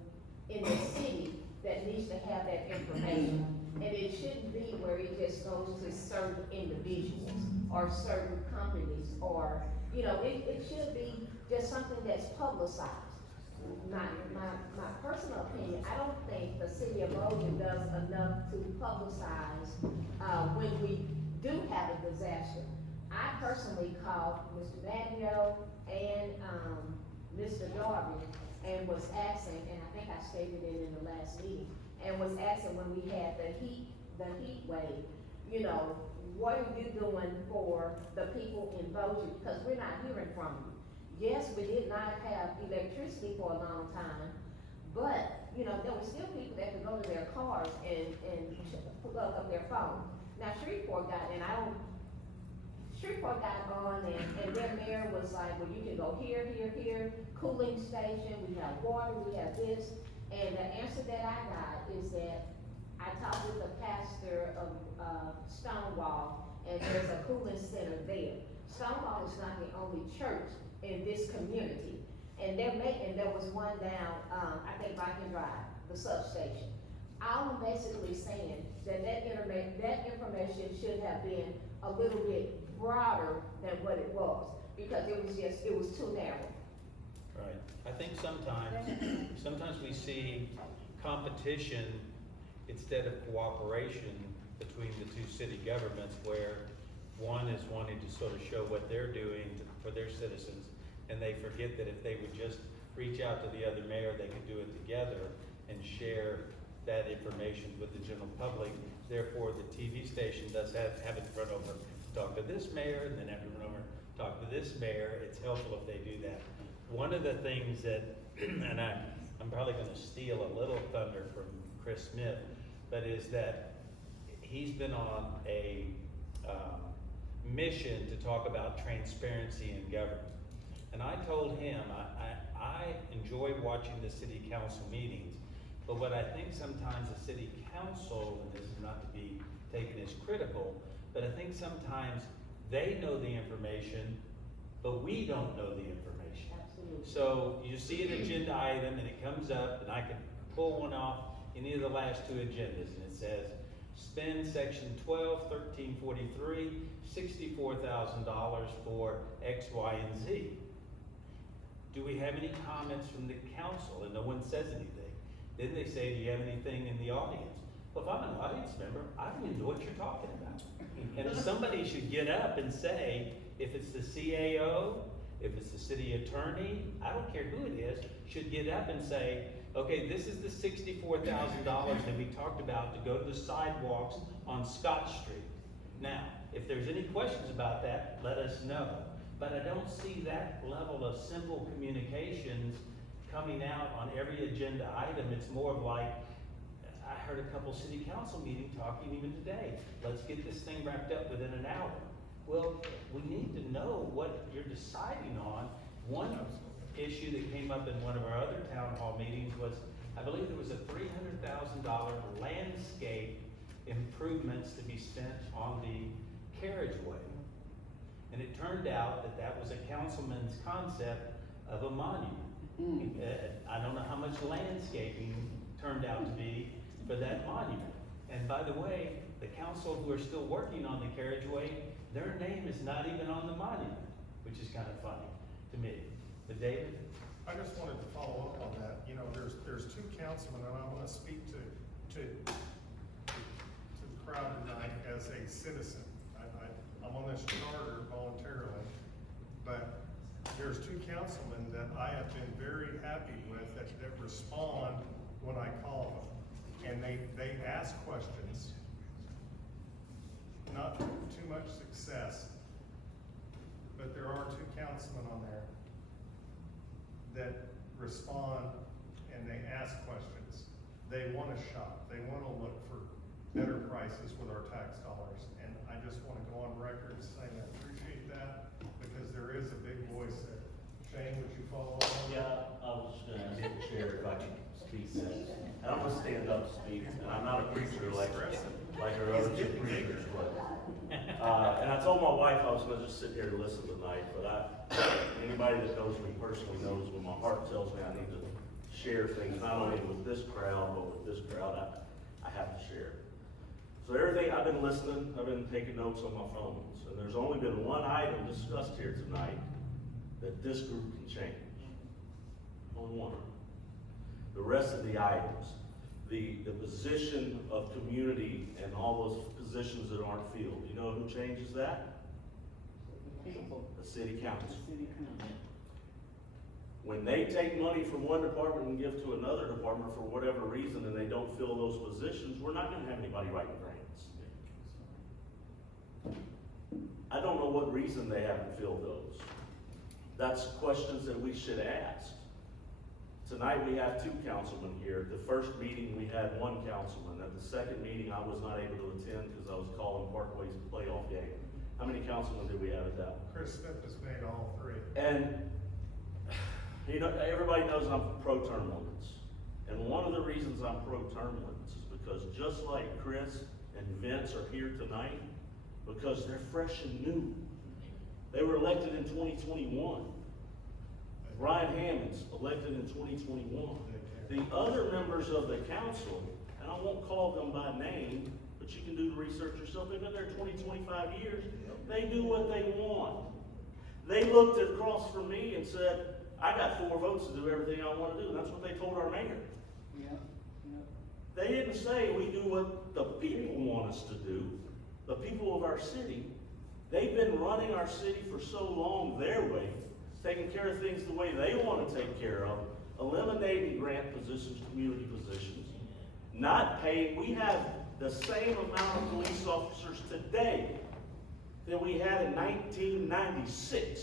in the city that needs to have that information. And it shouldn't be where it just goes to certain individuals or certain companies, or, it should be just something that's publicized. My personal opinion, I don't think the city of Bossier does enough to publicize, when we do have a disaster. I personally called Mr. Maggio and, Mr. Darby, and was asking, and I think I stated it in the last meeting, and was asking when we had the heat wave, what are you doing for the people in Bossier? Because we're not hearing from you. Yes, we did not have electricity for a long time, but, there were still people that could go to their cars and plug up their phone. Now Shreveport got on and their mayor was like, well, you can go here, cooling station, we have water, we have this. And the answer that I got is that I talked with the pastor of Stonewall, and there's a cooling center there. Stonewall is not the only church in this community. And there was one down, I think Viking Drive, the substation. All I'm basically saying that information should have been a little bit broader than what it was, because it was too narrow. Right. I think sometimes we see competition instead of cooperation between the two city governments, where one is wanting to sort of show what they're doing for their citizens, and they forget that if they would just reach out to the other mayor, they could do it together and share that information with the general public. Therefore, the TV station does have it run over, talk to this mayor, and then have to run over, talk to this mayor. It's helpful if they do that. One of the things that, and I'm probably gonna steal a little thunder from Chris Smith, but is that he's been on a mission to talk about transparency in government. And I told him, I enjoy watching the city council meetings, but what I think sometimes the city council, and this is not to be taken as critical, but I think sometimes they know the information, but we don't know the information. Absolutely. So you see an agenda item and it comes up, and I can pull one off any of the last two agendas, and it says, spend section 12, 1343, $64,000 for X, Y, and Z. Do we have any comments from the council? And no one says anything. Then they say, do you have anything in the audience? Well, if I'm an audience member, I don't even know what you're talking about. And if somebody should get up and say, if it's the CAO, if it's the city attorney, I don't care who it is, should get up and say, okay, this is the $64,000 that we talked about to go to the sidewalks on Scott Street. Now, if there's any questions about that, let us know. But I don't see that level of simple communications coming out on every agenda item. It's more of like, I heard a couple city council meetings talking even today, let's get this thing wrapped up within an hour. Well, we need to know what you're deciding on. One issue that came up in one of our other town hall meetings was, I believe there was a $300,000 landscape improvements to be spent on the carriageway. And it turned out that that was a councilman's concept of a monument. I don't know how much landscaping turned out to be for that monument. And by the way, the council who are still working on the carriageway, their name is not even on the monument, which is kind of funny to me. But David? I just wanted to follow up on that. You know, there's two councilmen, and I want to speak to the crowd tonight as a citizen. I'm on this charter voluntarily, but there's two councilmen that I have been very happy with that respond when I call them. And they ask questions, not too much success, but there are two councilmen on there that respond and they ask questions. They want to shop, they want to look for better prices with our tax dollars. And I just want to go on record saying I appreciate that, because there is a big voice there. Shane, would you follow up on that? Yeah, I was just gonna ask the chair if I can speak this. And I'm gonna stand up to speak, and I'm not a preacher like our other two preachers, but. And I told my wife I was gonna just sit here and listen tonight, but anybody that knows me personally knows when my heart tells me I need to share things, not only with this crowd, but with this crowd, I have to share. So everything, I've been listening, I've been taking notes on my phones, and there's only been one item discussed here tonight that this group can change. Only one. The rest of the items, the position of community and all those positions that aren't filled, you know who changes that? The city council. When they take money from one department and give to another department for whatever reason and they don't fill those positions, we're not gonna have anybody writing grants. I don't know what reason they haven't filled those. That's questions that we should ask. Tonight we have two councilmen here. The first meeting we had one councilman. At the second meeting I was not able to attend because I was calling Parkway's playoff game. How many councilmen did we have at that one? Chris Smith has made all three. And, you know, everybody knows I'm pro-term limits. And one of the reasons I'm pro-term limits is because just like Chris and Vince are here tonight, because they're fresh and new. They were elected in 2021. Brian Hammond's elected in 2021. The other members of the council, and I won't call them by name, but you can do the research yourself, they've been there 20, 25 years. They do what they want. They looked across from me and said, I got 4 votes to do everything I want to do. And that's what they told our mayor. They didn't say we do what the people want us to do, the people of our city. They've been running our city for so long their way, taking care of things the way they want to take care of, eliminating grant positions, community positions, not paying. We have the same amount of police officers today that we had in 1996.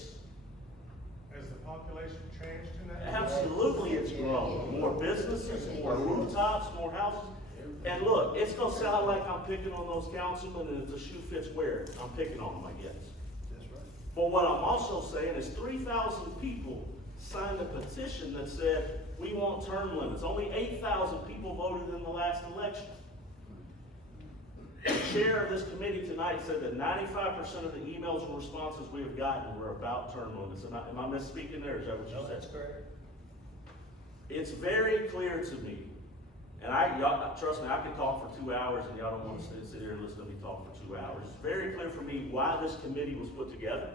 Has the population changed in that? Absolutely, it's grown. More businesses, more rooftops, more houses. And look, it's gonna sound like I'm picking on those councilmen, and if the shoe fits where, I'm picking on them, I guess. That's right. But what I'm also saying is 3,000 people signed a petition that said, we want term limits. Only 8,000 people voted in the last election. The chair of this committee tonight said that 95% of the emails and responses we have gotten were about term limits. Am I misspeaking there? Is that what you said? No, that's correct. It's very clear to me, and y'all, trust me, I could talk for 2 hours, and y'all don't want to sit here and listen to me talk for 2 hours. It's very clear for me why this committee was put together.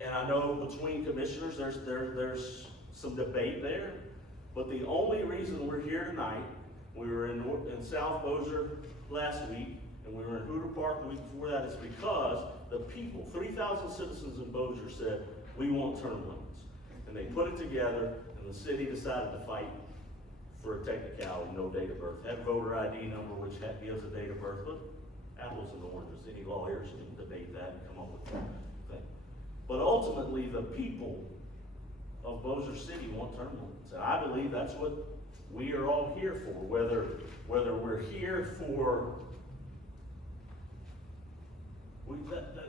And I know between commissioners, there's some debate there, but the only reason we're here tonight, we were in South Bossier last week, and we were in Hooter Park the week before that, is because the people, 3,000 citizens in Bossier said, we want term limits. And they put it together, and the city decided to fight for a technicality, no date of birth. That voter ID number, which gives a date of birth, but apples and oranges, any lawyers can debate that and come up with that thing. But ultimately, the people of Bossier City want term limits. And I believe that's what we are all here for, whether we're here for,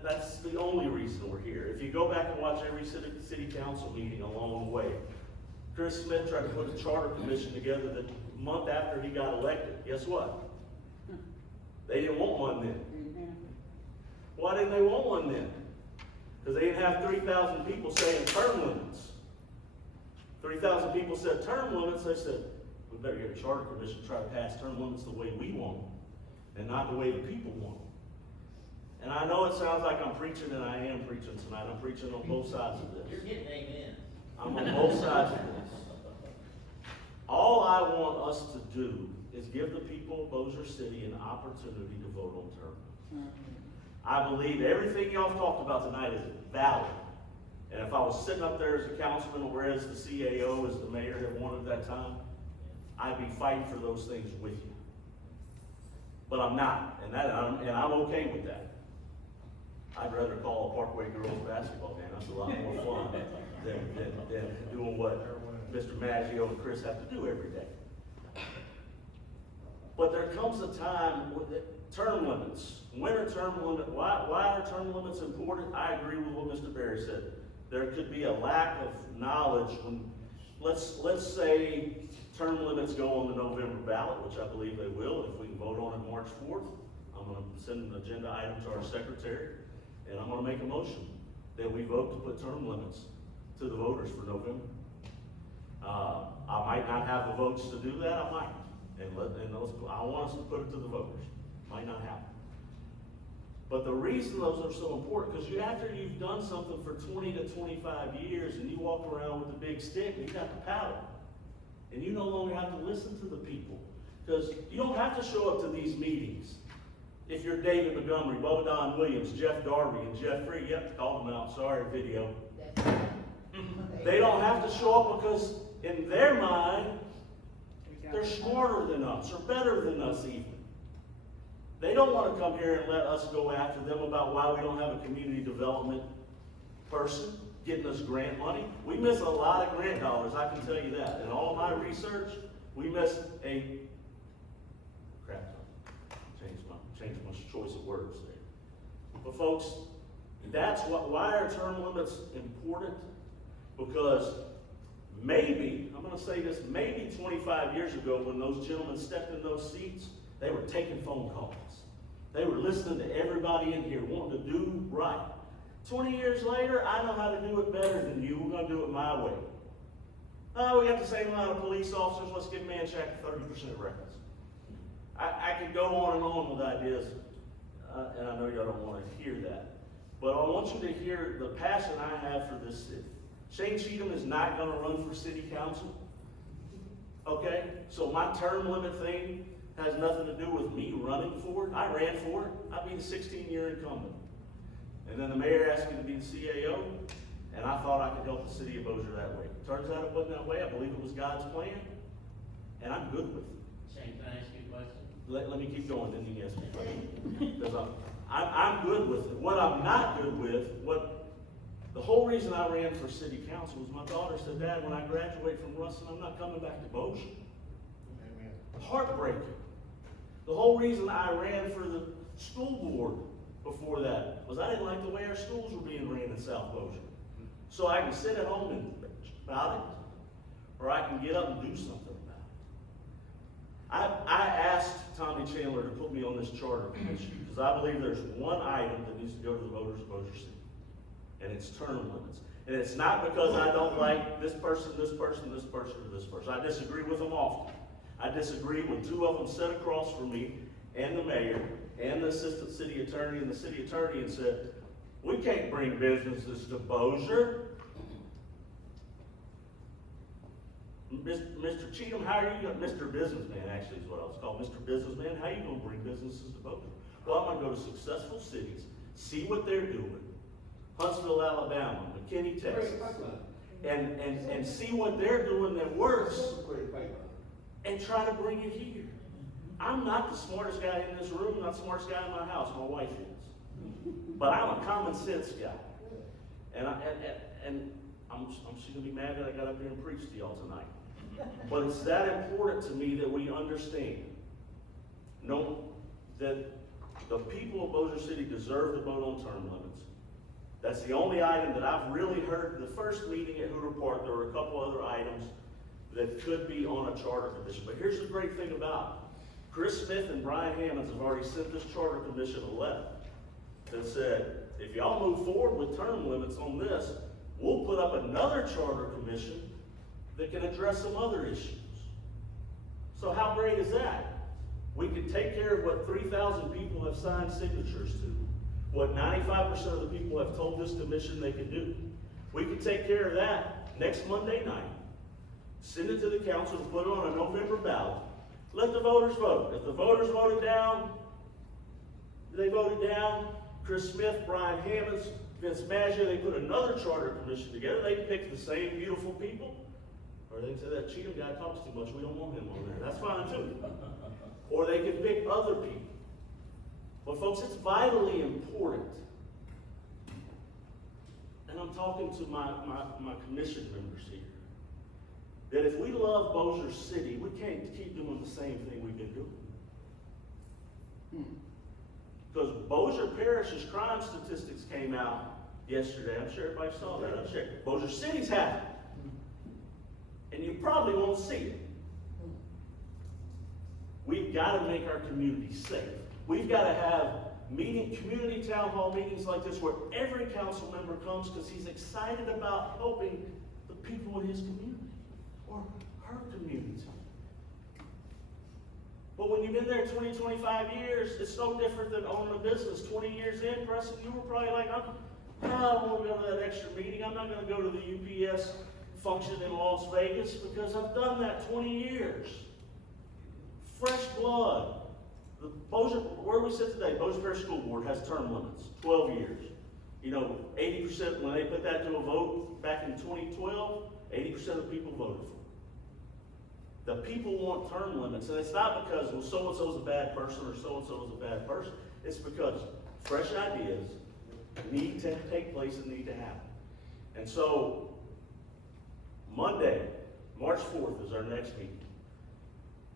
that's the only reason we're here. If you go back and watch every city council meeting along the way, Chris Smith tried to put a charter commission together the month after he got elected. Guess what? They didn't want one then. Why didn't they want one then? Because they didn't have 3,000 people saying term limits. 3,000 people said term limits. They said, we better get a charter commission to try to pass term limits the way we want them, and not the way the people want them. And I know it sounds like I'm preaching, and I am preaching tonight. I'm preaching on both sides of this. You're getting amen. I'm on both sides of this. All I want us to do is give the people of Bossier City an opportunity to vote on term limits. I believe everything y'all talked about tonight is valid. And if I was sitting up there as a councilman or as the CAO, as the mayor had wanted that time, I'd be fighting for those things with you. But I'm not, and I'm okay with that. I'd rather call a Parkway girls basketball game. That's a lot more fun than doing what Mr. Maggio and Chris have to do every day. But there comes a time with term limits. When are term limits? Why are term limits important? I agree with what Mr. Berry said. There could be a lack of knowledge when, let's say term limits go on the November ballot, which I believe they will, if we can vote on it March 4th. I'm gonna send an agenda item to our secretary, and I'm gonna make a motion that we vote to put term limits to the voters for November. I might not have the votes to do that, I might. I want us to put it to the voters. Might not happen. But the reason those are so important, because after you've done something for 20 to 25 years and you walk around with a big stick and you got the power, and you no longer have to listen to the people. Because you don't have to show up to these meetings. If you're David Montgomery, Bowdon Williams, Jeff Darby, and Jeff Free, yep, called them out, sorry, video. They don't have to show up because in their mind, they're smarter than us or better than us even. They don't want to come here and let us go after them about why we don't have a community development person getting us grant money. We miss a lot of grant dollars, I can tell you that. In all of my research, we miss a crap ton. Change my choice of words there. But folks, that's why are term limits important? Because maybe, I'm going to say this, maybe 25 years ago when those gentlemen stepped in those seats, they were taking phone calls. They were listening to everybody in here, wanting to do right. 20 years later, I know how to do it better than you. We're going to do it my way. Oh, we got the same amount of police officers. Let's give Manchaca 30% records. I could go on with ideas, and I know y'all don't want to hear that. But I want you to hear the passion I have for this city. Shane Cheatham is not going to run for city council. Okay? So my term limit thing has nothing to do with me running for it. I ran for it. I'd be the 16-year incumbent. And then the mayor asked me to be the CAO, and I thought I could help the city of Bossier that way. Turns out it wasn't that way. I believe it was God's plan, and I'm good with it. Shane, can I ask you a question? Let me keep going, then you can ask me a question. Because I'm good with it. What I'm not good with, the whole reason I ran for city council was my daughter said, Dad, when I graduate from Ruston, I'm not coming back to Bossier. Heartbreaking. The whole reason I ran for the school board before that was I didn't like the way our schools were being ran in South Bossier. So I can sit at home and about it, or I can get up and do something about it. I asked Tommy Chandler to put me on this charter commission because I believe there's one item that needs to go to the voters of Bossier City, and it's term limits. And it's not because I don't like this person, this person, this person, or this person. I disagree with them often. I disagree when two of them sat across from me and the mayor and the assistant city attorney and the city attorney and said, we can't bring businesses to Bossier. Mr. Cheatham, how are you going to, Mr. Businessman actually is what I was called, Mr. Businessman, how are you going to bring businesses to Bossier? Well, I'm going to go to successful cities, see what they're doing, Huntsville, Alabama, McKinney, Texas, and see what they're doing that works, and try to bring it here. I'm not the smartest guy in this room, not the smartest guy in my house, my wife is. But I'm a common sense guy. And I'm just gonna be mad that I got up here and preached to y'all tonight. But it's that important to me that we understand. Know that the people of Bossier City deserve to vote on term limits. That's the only item that I've really heard. The first meeting at Hooter Park, there were a couple other items that could be on a charter commission. But here's the great thing about it. Chris Smith and Brian Hammonds have already sent this charter commission a letter that said, if y'all move forward with term limits on this, we'll put up another charter commission that can address some other issues. So how great is that? We could take care of what 3,000 people have signed signatures to, what 95% of the people have told this commission they can do. We could take care of that next Monday night, send it to the council, put it on a November ballot, let the voters vote. If the voters voted down, they voted down Chris Smith, Brian Hammonds, Vince Maggio, they put another charter commission together, they picked the same beautiful people. Or they can say that Cheatham guy talks too much, we don't want him on there, that's fine too. Or they could pick other people. But folks, it's vitally important. And I'm talking to my commission members here. That if we love Bossier City, we can't keep doing the same thing we've been doing. Because Bossier Parish's crime statistics came out yesterday. I'm sure everybody saw that. I'm sure. Bossier City's happy. And you probably won't see it. We've got to make our community safe. We've got to have community town hall meetings like this where every council member comes because he's excited about helping the people in his community or her community. But when you've been there 20, 25 years, it's no different than owning a business. 20 years in, Preston, you were probably like, I don't want to go to that extra meeting. I'm not going to go to the UPS function in Las Vegas because I've done that 20 years. Fresh blood. The Bossier, where we sit today, Bossier Parish School Board has term limits, 12 years. You know, 80%, when they put that to a vote back in 2012, 80% of the people voted for it. The people want term limits, and it's not because, well, so-and-so's a bad person or so-and-so is a bad person. It's because fresh ideas need to take place and need to happen. And so, Monday, March 4th is our next meeting.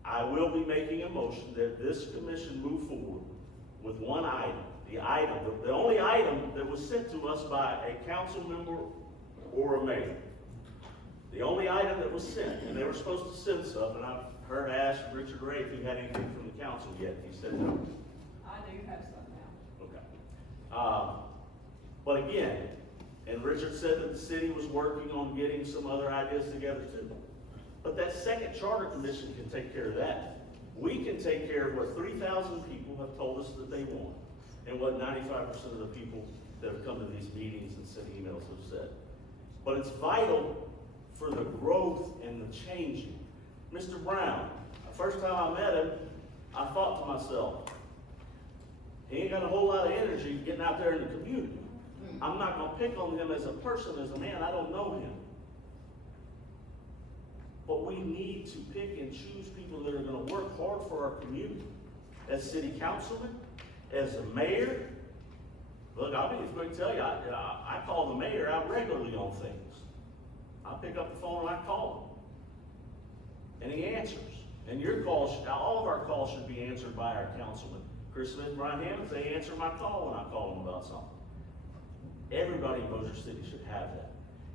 I will be making a motion that this commission move forward with one item. The only item that was sent to us by a council member or a mayor. The only item that was sent, and they were supposed to send stuff, and I've heard ask Richard Ray if he had anything from the council yet. He said no. I do have some now. Okay. But again, and Richard said that the city was working on getting some other ideas together too. But that second charter commission can take care of that. We can take care of what 3,000 people have told us that they want, and what 95% of the people that have come to these meetings and sent emails have said. But it's vital for the growth and the changing. Mr. Brown, the first time I met him, I thought to myself, he ain't got a whole lot of energy getting out there in the community. I'm not gonna pick on him as a person, as a man, I don't know him. But we need to pick and choose people that are going to work hard for our community. As city councilman, as a mayor. Look, I'll be quick to tell you, I call the mayor out regularly on things. I pick up the phone and I call him. And he answers. And your calls, all of our calls should be answered by our councilman. Chris Smith, Brian Hammonds, they answer my call when I call them about something. Everybody in Bossier City should have that.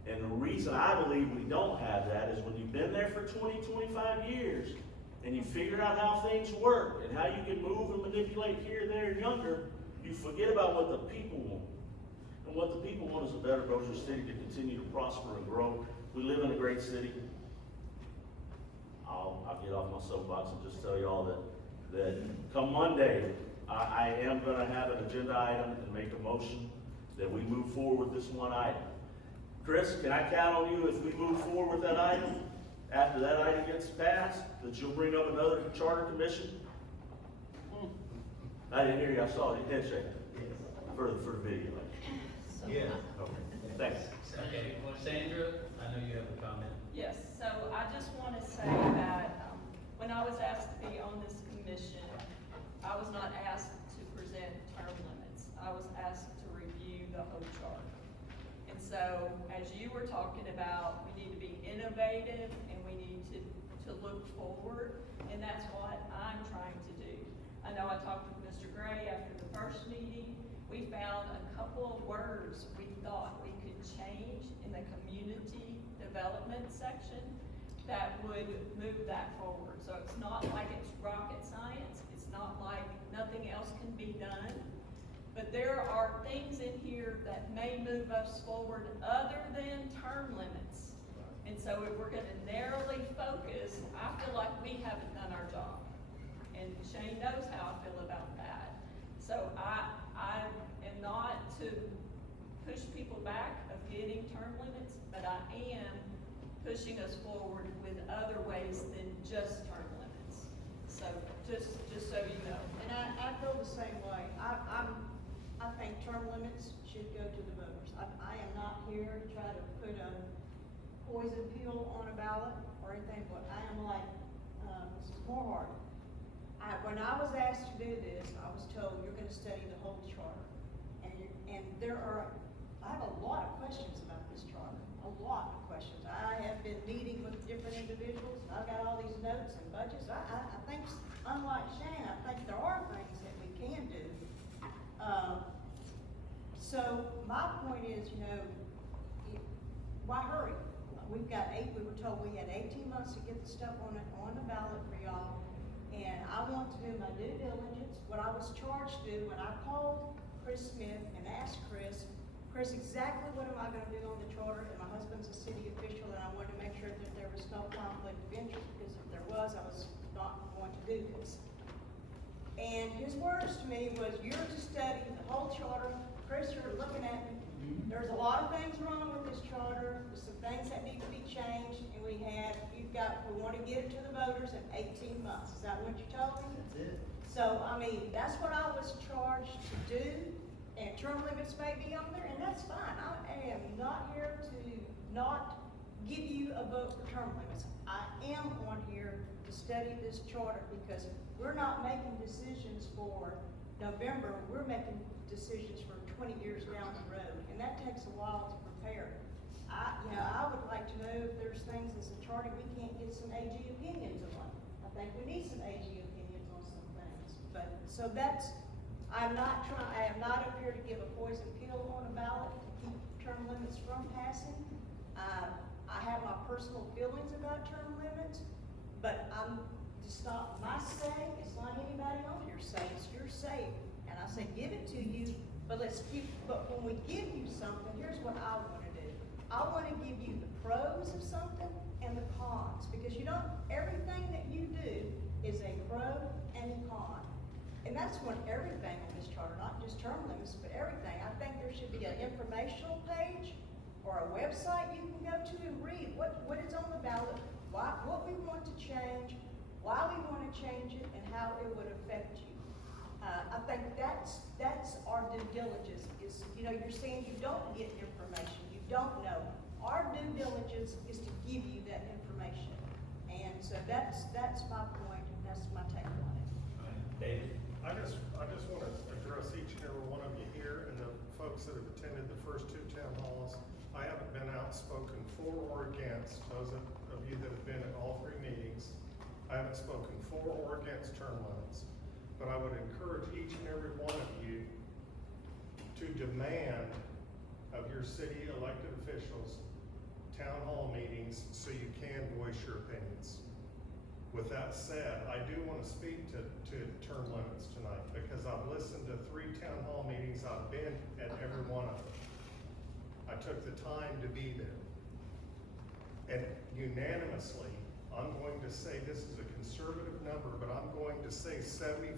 And the reason I believe we don't have that is when you've been there for 20, 25 years, and you figure out how things work, and how you can move and manipulate here, there, and younger, you forget about what the people want. And what the people want is a better Bossier City to continue to prosper and grow. We live in a great city. I'll get off my soapbox and just tell you all that come Monday, I am gonna have an agenda item and make a motion that we move forward with this one item. Chris, can I count on you if we move forward with that item? After that item gets passed, that you'll bring up another charter commission? I didn't hear you, I saw your head shaking. For the video. Yeah. Okay, thanks. Okay, well, Sandra, I know you have a comment. Yes, so I just want to say that when I was asked to be on this commission, I was not asked to present term limits. I was asked to review the whole charter. And so, as you were talking about, we need to be innovative and we need to look forward, and that's what I'm trying to do. I know I talked with Mr. Gray after the first meeting. We found a couple of words we thought we could change in the community development section that would move that forward. So it's not like it's rocket science. It's not like nothing else can be done. But there are things in here that may move us forward other than term limits. And so if we're gonna narrowly focus, I feel like we haven't done our job. And Shane knows how I feel about that. So I am not to push people back of getting term limits, but I am pushing us forward with other ways than just term limits. So, just so you know. And I feel the same way. I think term limits should go to the voters. I am not here to try to put a poison pill on a ballot or anything, but I am like, Mrs. Morehart. When I was asked to do this, I was told, you're gonna study the whole charter. And I have a lot of questions about this charter, a lot of questions. I have been meeting with different individuals, I've got all these notes and budgets. I think, unlike Shane, I think there are things that we can do. So my point is, why hurry? We were told we had 18 months to get the stuff on the ballot for y'all. And I want to do my due diligence, what I was charged to do when I called Chris Smith and asked Chris, exactly what am I gonna do on the charter? And my husband's a city official, and I wanted to make sure that there was no conflict of interest, because if there was, I was not going to do this. And his words to me was, you're to study the whole charter. Chris, you're looking at me. There's a lot of things wrong with this charter. There's some things that need to be changed, and we want to get it to the voters in 18 months. Is that what you told me? That's it. So, that's what I was charged to do, and term limits may be on there, and that's fine. I am not here to not give you a vote for term limits. I am on here to study this charter, because we're not making decisions for November, we're making decisions for 20 years down the road, and that takes a while to prepare. I would like to know if there's things in the charter we can't get some AG opinions on. I think we need some AG opinions on some things, but, so that's, I am not up here to give a poison pill on a ballot to keep term limits from passing. I have my personal feelings about term limits, but it's not my say, it's not anybody on here say, it's your say. And I say, give it to you, but but when we give you something, here's what I wanna do. I wanna give you the pros of something and the cons, because everything that you do is a pro and a con. And that's when everything on this charter, not just term limits, but everything. I think there should be an informational page or a website you can go to and read what is on the ballot, what we want to change, why we want to change it, and how it would affect you. I think that's our due diligence is, you're saying you don't get information, you don't know. Our due diligence is to give you that information. And so that's my point, and that's my take on it. David? I just want to address each and every one of you here and the folks that have attended the first two town halls. I haven't been outspoken for or against, those of you that have been at all three meetings. I haven't spoken for or against term limits, but I would encourage each and every one of you to demand of your city elected officials town hall meetings so you can voice your opinions. With that said, I do want to speak to term limits tonight, because I've listened to 3 town hall meetings. I've been at every one of them. I took the time to be there. And unanimously, I'm going to say, this is a conservative number, but I'm going to say 75%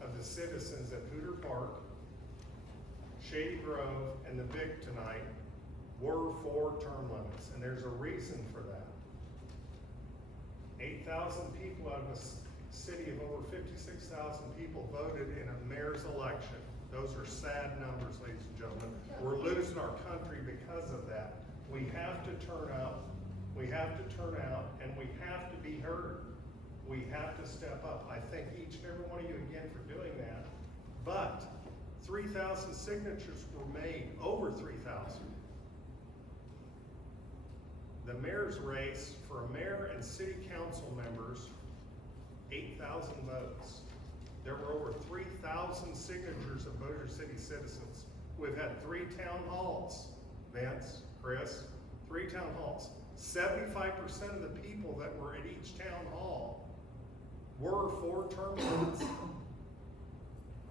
of the citizens at Hooter Park, Shady Grove, and the Vic tonight were for term limits, and there's a reason for that. 8,000 people out of a city of over 56,000 people voted in a mayor's election. Those are sad numbers, ladies and gentlemen. We're losing our country because of that. We have to turn up, we have to turn out, and we have to be heard. We have to step up. I thank each and every one of you again for doing that. But 3,000 signatures were made, over 3,000. The mayor's race for a mayor and city council members, 8,000 votes. There were over 3,000 signatures of Bossier City citizens. We've had 3 town halls, Vince, Chris, 3 town halls. 75% of the people that were at each town hall were for term limits.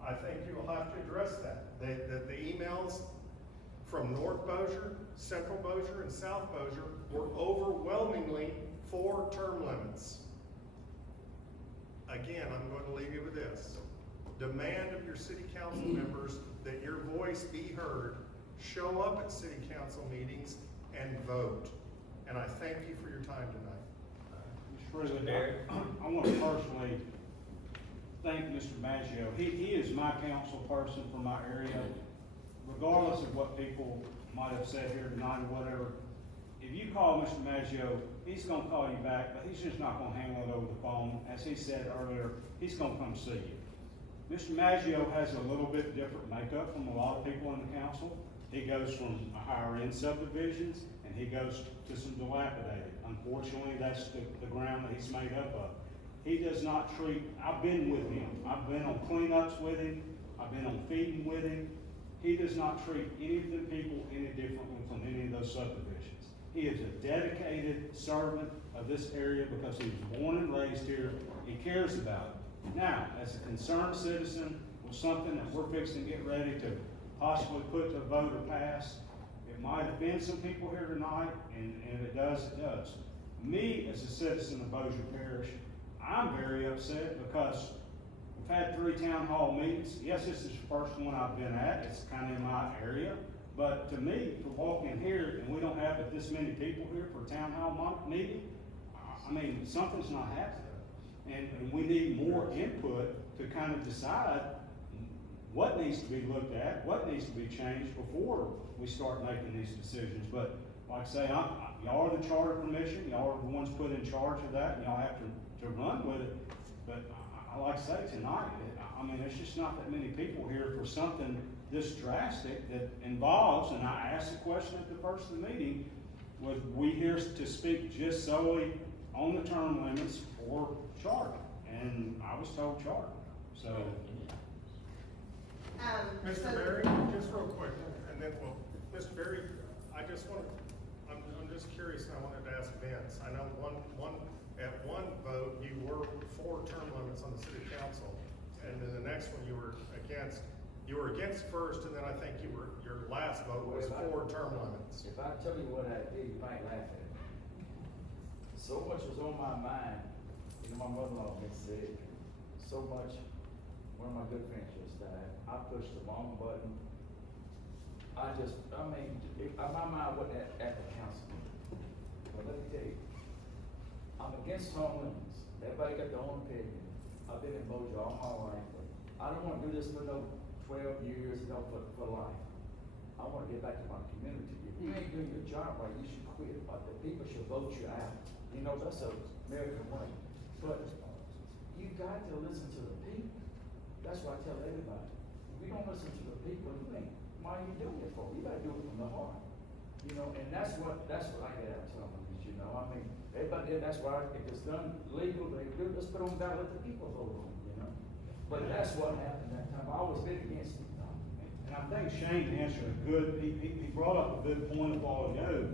I think you'll have to address that. The emails from North Bossier, Central Bossier, and South Bossier were overwhelmingly for term limits. Again, I'm going to leave you with this. Demand of your city council members that your voice be heard, show up at city council meetings, and vote. And I thank you for your time tonight. Mr. President, I want to personally thank Mr. Maggio. He is my council person for my area. Regardless of what people might have said here tonight or whatever, if you call Mr. Maggio, he's gonna call you back, but he's just not gonna handle it over the phone. As he said earlier, he's gonna come see you. Mr. Maggio has a little bit different makeup from a lot of people in the council. He goes from higher end subdivisions and he goes to some dilapidated. Unfortunately, that's the ground that he's made up of. He does not treat, I've been with him. I've been on cleanups with him. I've been on feeding with him. He does not treat any of the people any differently from any of those subdivisions. He is a dedicated servant of this area because he was born and raised here. He cares about it. Now, as a concerned citizen with something that we're fixing to get ready to possibly put to a vote or pass, it might offend some people here tonight, and if it does, it does. Me, as a citizen of Bossier Parish, I'm very upset because we've had 3 town hall meetings. Yes, this is the first one I've been at. It's kind of in my area. But to me, to walk in here and we don't have this many people here for a town hall meeting, I mean, something's not happening. And we need more input to kind of decide what needs to be looked at, what needs to be changed before we start making these decisions. But like I say, y'all are the charter commission, y'all are the ones put in charge of that, and y'all have to run with it. But I like to say tonight, I mean, there's just not that many people here for something this drastic that involves, and I asked the question at the first of the meeting, was we here to speak just solely on the term limits for charter? And I was told charter, so. Mr. Berry, just real quick, and then Mr. Berry, I'm just curious, and I wanted to ask Vince. I know at one vote, you were for term limits on the city council, and then the next one you were against. You were against first, and then I think your last vote was for term limits. If I tell you what I did, you might laugh at it. So much was on my mind, my mother-in-law been sick, so much, one of my good friends just died. I pushed the wrong button. My mind wasn't at the council meeting. But let me tell you, I'm against term limits. Everybody got their own opinion. I've been in Bossier all my life, but I don't wanna do this for no 12 years, for life. I wanna get back to my community. If you ain't doing your job right, you should quit, but the people should vote you out. You know, that's a American way. But you got to listen to the people. That's what I tell everybody. If you don't listen to the people, why are you doing it for? You gotta do it from the heart. You know, and that's what I get out of telling them, you know. I mean, everybody, that's why if it's done legal, let's put on ballot, let the people vote on it, you know. But that's what happened that time. I always been against it. And I think Shane answered a good, he brought up a good point a while ago.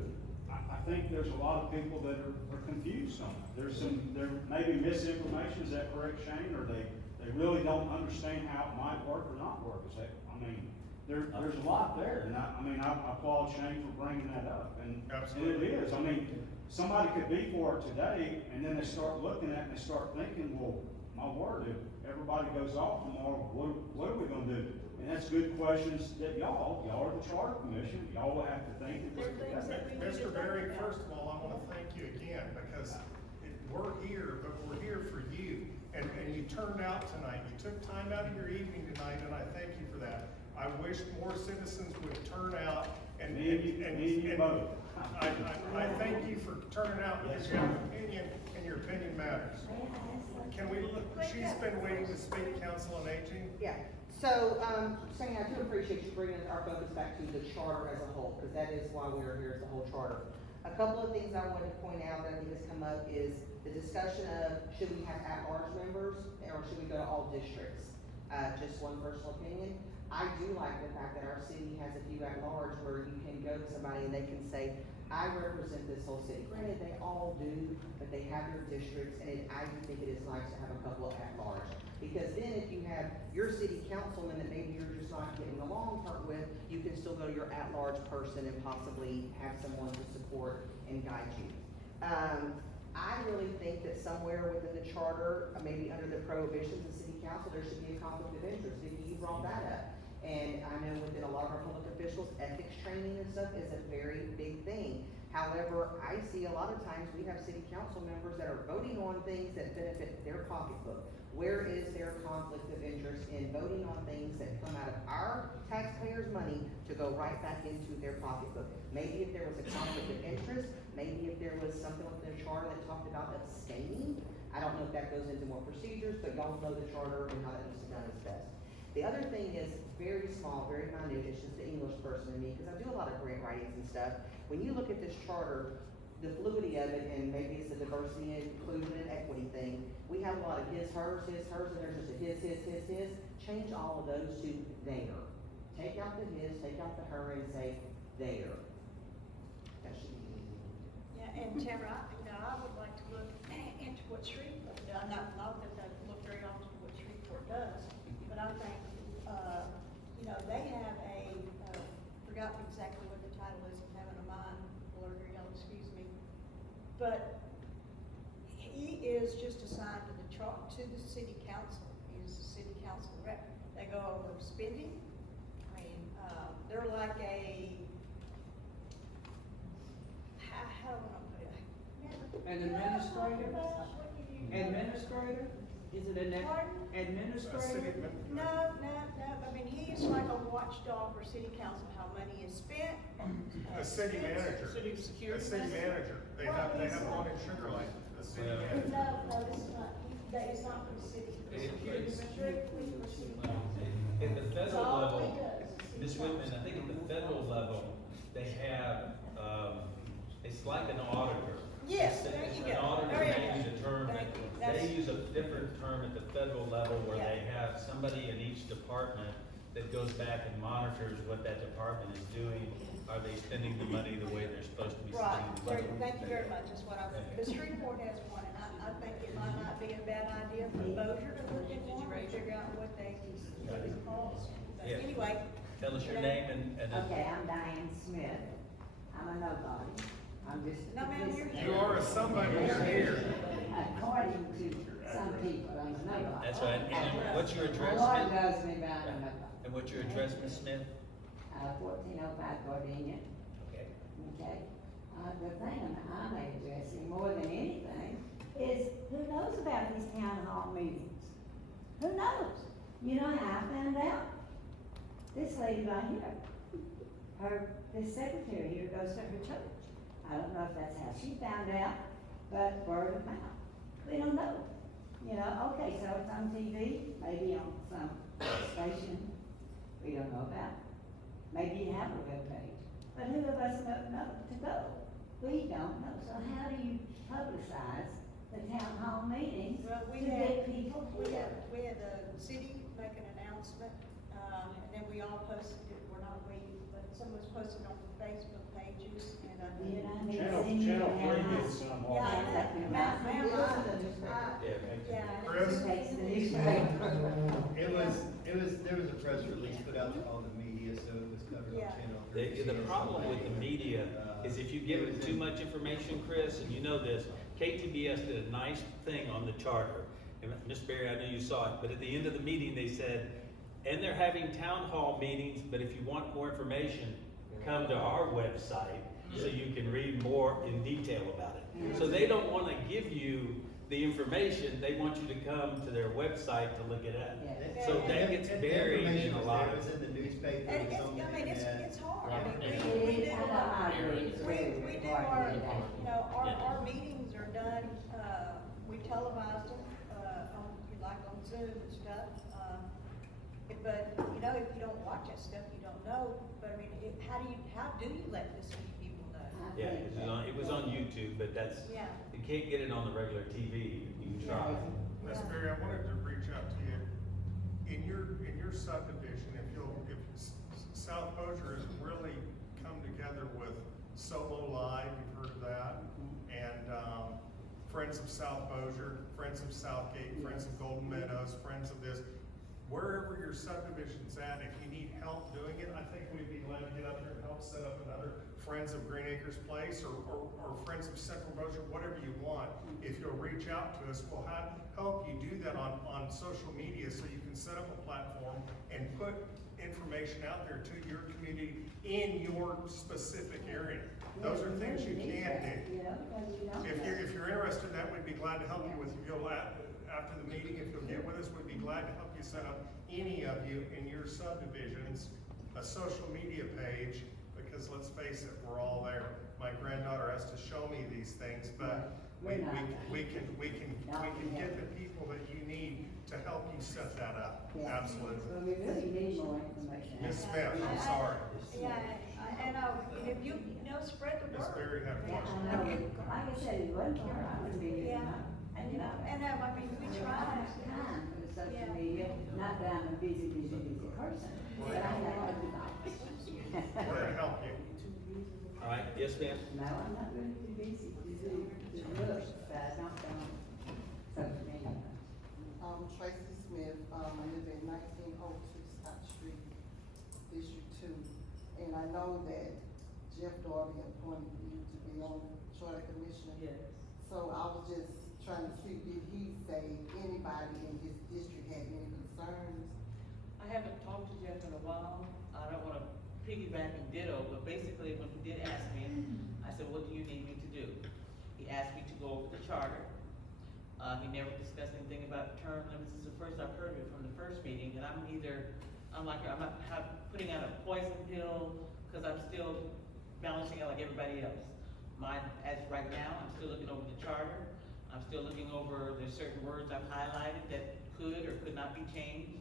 I think there's a lot of people that are confused on it. There may be misinformation, is that correct, Shane? Or they really don't understand how it might work or not work. Is that, I mean, there's a lot there, and I applaud Shane for bringing that up, and it is. I mean, somebody could be for it today, and then they start looking at it and they start thinking, well, my word, if everybody goes off tomorrow, what are we gonna do? And that's good questions that y'all are the charter commission, y'all will have to think. Mr. Berry, first of all, I wanna thank you again, because we're here, but we're here for you. And you turned out tonight, you took time out of your evening tonight, and I thank you for that. I wish more citizens would turn out and both. I thank you for turning out because you have an opinion and your opinion matters. She's been waiting to speak, Council on Aging. Yeah, so, Shane, I do appreciate you bringing our focus back to the charter as a whole, because that is why we're here as a whole charter. A couple of things I wanted to point out that I think has come up is the discussion of should we have at-large members or should we go to all districts? Just one personal opinion. I do like the fact that our city has a few at-large where you can go to somebody and they can say, I represent this whole city. Granted, they all do, but they have their districts, and I do think it is nice to have a couple of at-large. Because then if you have your city councilman that maybe you're just not getting along with, you can still go to your at-large person and possibly have someone to support and guide you. I really think that somewhere within the charter, maybe under the prohibitions of city council, there should be a conflict of interest. Vicki, you brought that up. And I know within a lot of our public officials, ethics training and stuff is a very big thing. However, I see a lot of times we have city council members that are voting on things that benefit their pocketbook. Where is their conflict of interest in voting on things that come out of our taxpayers' money to go right back into their pocketbook? Maybe if there was a conflict of interest, maybe if there was something within the charter that talked about abstaining. I don't know if that goes into more procedures, but y'all know the charter and how that needs to be done is best. The other thing is very small, very minute, it's just the English person in me, because I do a lot of grant writings and stuff. When you look at this charter, the fluidity of it, and maybe it's the diversity and inclusion and equity thing, we have a lot of his, hers, and there's just a his. Change all of those to their. Take out the his, take out the her, and say their. That should be easy. Yeah, and Tamara, I would like to look into what Shreveport does, not that I look very often at what Shreveport does, but I think, they have forgot exactly what the title is, I'm having a mind blur here, y'all excuse me. But he is just assigned to the city council, he's the city council rep. They go over spending, they're like how do I put it? An administrator? Administrator? Is it an administrator? No, I mean, he's like a watchdog for city council, how money is spent. A city manager. City security. A city manager. They have one in Sugar Land, a city manager. No, this is not, that is not for the city. It's strictly for city council. At the That's federal all level, he does is city Ms. Whitman, council. I think at the federal level, they have, it's like an auditor. Yes, there you go. An auditor There you may go. use a term, Thank you. they That's- use a different term at the federal level where Yeah. they have somebody in each department that goes back and monitors what that department is doing. Are they spending the money the way they're supposed to be Right, spending the money? thank you very much, that's what I, because Shreveport has one, and I think it might not be a bad idea for Bossier to look at one, and figure out what they cost. But Yeah. anyway. Tell us your you know, name and. Okay, I'm Diane Smith. I'm a nobody. I'm just. No, ma'am, you're You are a somebody, you're here. According to some people, I'm a nobody. That's right, and what's your address, The Lord Smith? knows me, but I'm a nobody. And what's your address, Ms. Smith? 1405 Gardenia. Okay. Okay? The thing I'm addressing more than anything is who knows about these town hall meetings? Who knows? You know how I found out? This lady right here, this secretary here goes to her church. I don't know if that's how she found out, but word of mouth. We don't know. Okay, so it's on TV, maybe on some station we don't know about. Maybe you have a webpage, but who of us know to go? We don't know. So how do you publicize the town hall meetings Well, to we get had, people we here? had the city make an announcement, and then we all posted it, we're not we, but some of us posted on the Facebook pages, and I You know, think. Channel 3 did some. Yeah, I know. Ma'am, Yeah. Chris? Takes the newspaper. There was a press release put out to all the media, so it was covered on Yeah. Channel 3. The problem with the media is if you give it too much information, Chris, and you know this, KTBS did a nice thing on the charter. And Ms. Berry, I know you saw it, but at the end of the meeting, they said, and they're having town hall meetings, but if you want more information, come to our website so you can read more in detail about it. So they don't want to give you the information, they want you to come to their website to look it up. Yeah. So that gets buried in a lot It of. was in the newspaper, And it was on the internet. it's hard, I mean, It we is, do, I agree. It's very, we very do hard to do that. our meetings are done, we televise them, on Zoom and stuff, but, if you don't watch that stuff, you don't know, but I mean, how do you let this many people know? Yeah, it was on YouTube, but that's, Yeah. you can't get it on the regular TV, you can try. Ms. Berry, I wanted to reach out to you. In your subdivision, if South Bossier has really come together with Solo Live, you've heard of that, and Friends of South Bossier, Friends of Southgate, Friends of Golden Meadows, Friends of this. Wherever your subdivision's at, if you need help doing it, I think we'd be glad to get up there and help set up another Friends of Green Acres Place or Friends of Central Bossier, whatever you want. If you'll reach out to us, we'll help you do that on social media so you can set up a platform and put information out there to your community in your specific area. Those are things you can do. If you're interested in that, we'd be glad to help you with, after the meeting, if you'll get with us, we'd be glad to help you set up, any of you in your subdivisions, a social media page, because let's face it, we're all there. My granddaughter has to show me these things, but we can get the people that you need to help you set that up. Absolutely. Well, we really need more information. Ms. Smith, I'm sorry. Yeah, and if you spread the Ms. word. Berry had a Yeah, question. I know, like I said, it wasn't for her, I wouldn't be here. Yeah, and I mean, we I try. have time for the social Yeah. media, not that I'm a busy person, but I have a device. We're gonna help you. All right, yes, ma'am? No, I'm not really too busy to look, but I don't social media. Tracy Smith, I live at 1902 Scott Street, District 2. And I know that Jeff Darby appointed you to be on the Charter Commission. Yes. So I was just trying to see, did he say anybody in his district had any concerns? I haven't talked to Jeff in a while. I don't wanna piggyback and ditto, but basically when he did ask me, I said, what do you need me to do? He asked me to go over the charter. He never discussed anything about term limits. This is the first I've heard of it from the first meeting, and I'm not putting out a poison pill, cause I'm still balancing out like everybody else. Mine, as right now, I'm still looking over the charter. I'm still looking over, there's certain words I've highlighted that could or could not be changed.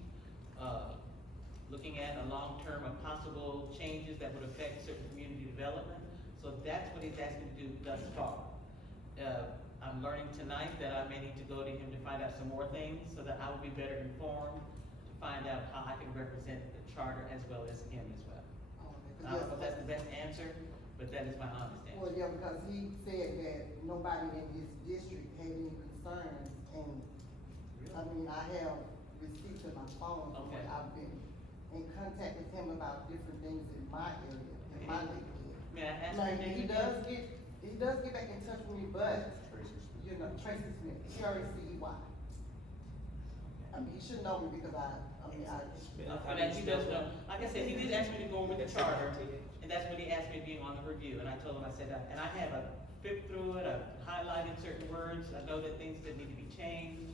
Looking at a long-term of possible changes that would affect certain community development. So that's what he's asked me to do thus far. I'm learning tonight that I may need to go to him to find out some more things so that I will be better informed to find out how I can represent the charter as well as him as well. I don't know if that's the best answer, but that is my honest answer. Well, yeah, because he said that nobody in his district had any concerns, and, I mean, I have receipts in my phone, Okay. where I've been in contact with him about different things in my area, in my neighborhood. May I ask Like, your name he again? does get back in touch with me, but, you know, Tracy Smith, T-R-A-C-E-Y. I mean, he should know me because For that, he does know, like I said, he did ask me to go over the charter, and that's what he asked me being on the review, and I told him, I said, and I have flipped through it, I've highlighted certain words, I know that things that need to be changed.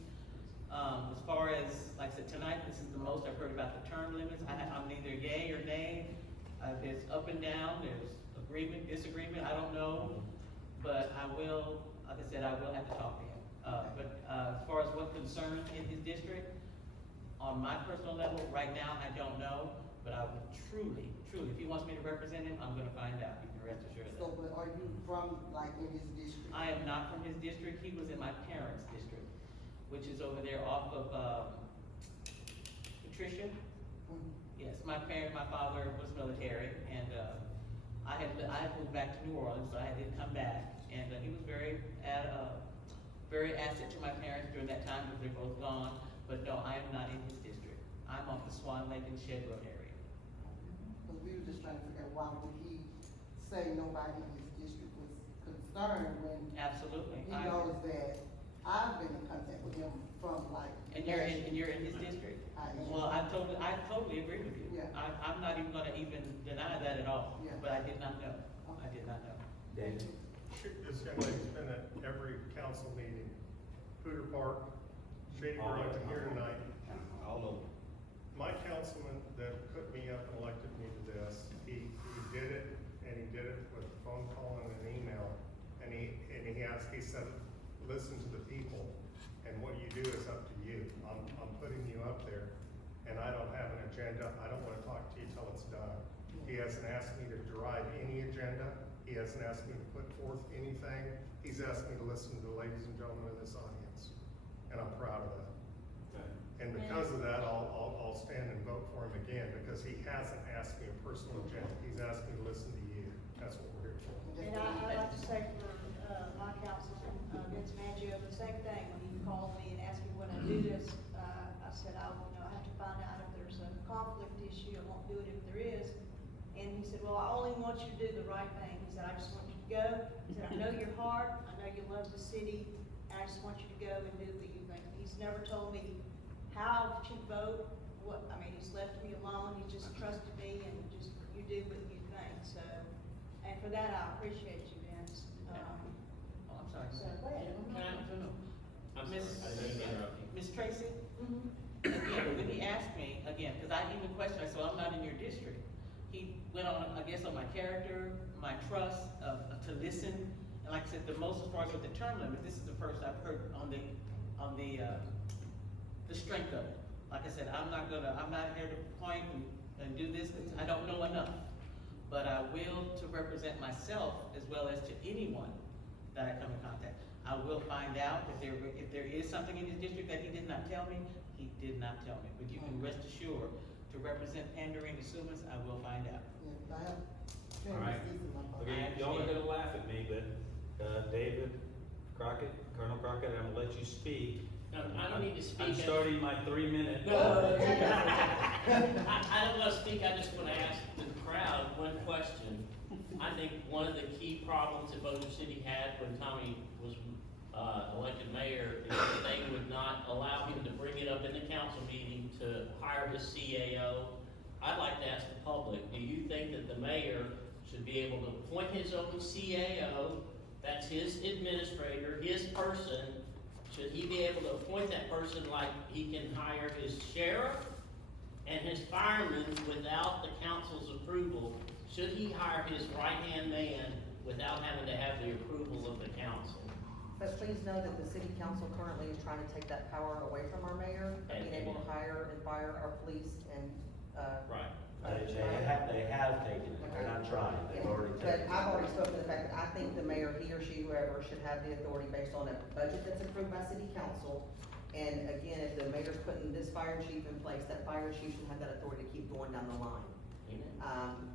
As far as, like I said, tonight, this is the most I've heard about the term limits, I'm neither yay or nay, there's up and down, there's agreement, disagreement, I don't know, but I will, like I said, I will have to talk to him. As far as what concerns in his district, on my personal level, right now, I don't know, but I would truly, if he wants me to represent him, I'm gonna find out, you can rest assured of that. So, but are you from, like, in his district? I am not from his district, he was in my parents' district, which is over there off of, Patricia. Yes, my father was military, and, I had moved back to New Orleans, so I had to come back, and, he was very asset to my parents during that time, because they're both gone, but no, I am not in his district. I'm off the Swan Lake and Shed Road area. Because we were just trying to figure out why would he say nobody in his district was concerned when Absolutely. he knows that I've been in contact with him from like. And you're in his district? I am. Well, I totally agree with you. Yeah. I'm not even gonna even deny that at all, Yeah. but I did not know. I did not know. David? This young lady's been at every council meeting, Hooter Park, Shady Grove, and here tonight. All over. My councilman that put me up and elected me to this, he did it, and he did it with a phone call and an email. And he said, listen to the people, and what you do is up to you. I'm putting you up there, and I don't have an agenda. I don't wanna talk to you till it's done. He hasn't asked me to drive any agenda. He hasn't asked me to put forth anything. He's asked me to listen to the ladies and gentlemen of this audience, and I'm proud of that. And because of that, I'll stand and vote for him again, because he hasn't asked me a personal agenda. He's asked me to listen to you. That's what we're here for. And I'd like to say for, my councilman, Vince Vince Maggio, the same thing, when he called me and asked me when I do this, I said, I have to find out if there's a conflict issue, I won't do it if there is. And he said, well, I only want you to do the right thing. He said, I just want you to go. He said, I know your heart, I know you love the city, and I just want you to go and do what you think. He's never told me how to vote, he's left me alone, he just trusted me, and just, you do what you think, so. And for that, I appreciate you, Vince. Oh, I'm sorry. So, go ahead. Can I, no. I'm Miss- sorry, I didn't interrupt you. Miss Tracy? Mhm. Again, when he asked me, again, because I even questioned, I said, well, I'm not in your district. He went on, I guess, on my character, my trust, to listen, and like I said, the most as far as with the term limit, this is the first I've heard on the strength of it. Like I said, I'm not here to point and do this, because I don't know enough. But I will to represent myself as well as to anyone that I come in contact. I will find out if there is something in his district that he did not tell me, he did not tell me. But you can rest assured, to represent Pandering Assumers, I will find out. Yeah, I have. All right. Okay, y'all are gonna laugh at me, but, David Crockett, Colonel Crockett, I'm gonna let you speak. No, I don't need to speak. I'm starting my 3-minute. No, I don't want to speak, I just want to ask the crowd one question. I think one of the key problems that Bossier City had when Tommy was elected mayor is that they would not allow him to bring it up in the council meeting to hire his CAO. I'd like to ask the public, do you think that the mayor should be able to appoint his own CAO? That's his administrator, his person. Should he be able to appoint that person like he can hire his sheriff and his firemen without the council's approval? Should he hire his right-hand man without having to have the approval of the council? But please know that the city council currently is trying to take that power away from our mayor, of being able to hire and fire our police and, Right. They have taken it, they're not trying, they've already But taken it. I've already spoken to the fact that I think the mayor, he or she, whoever, should have the authority based on a budget that's approved by city council. And again, if the mayor's putting this fire chief in place, that fire chief should have that authority to keep going down the line.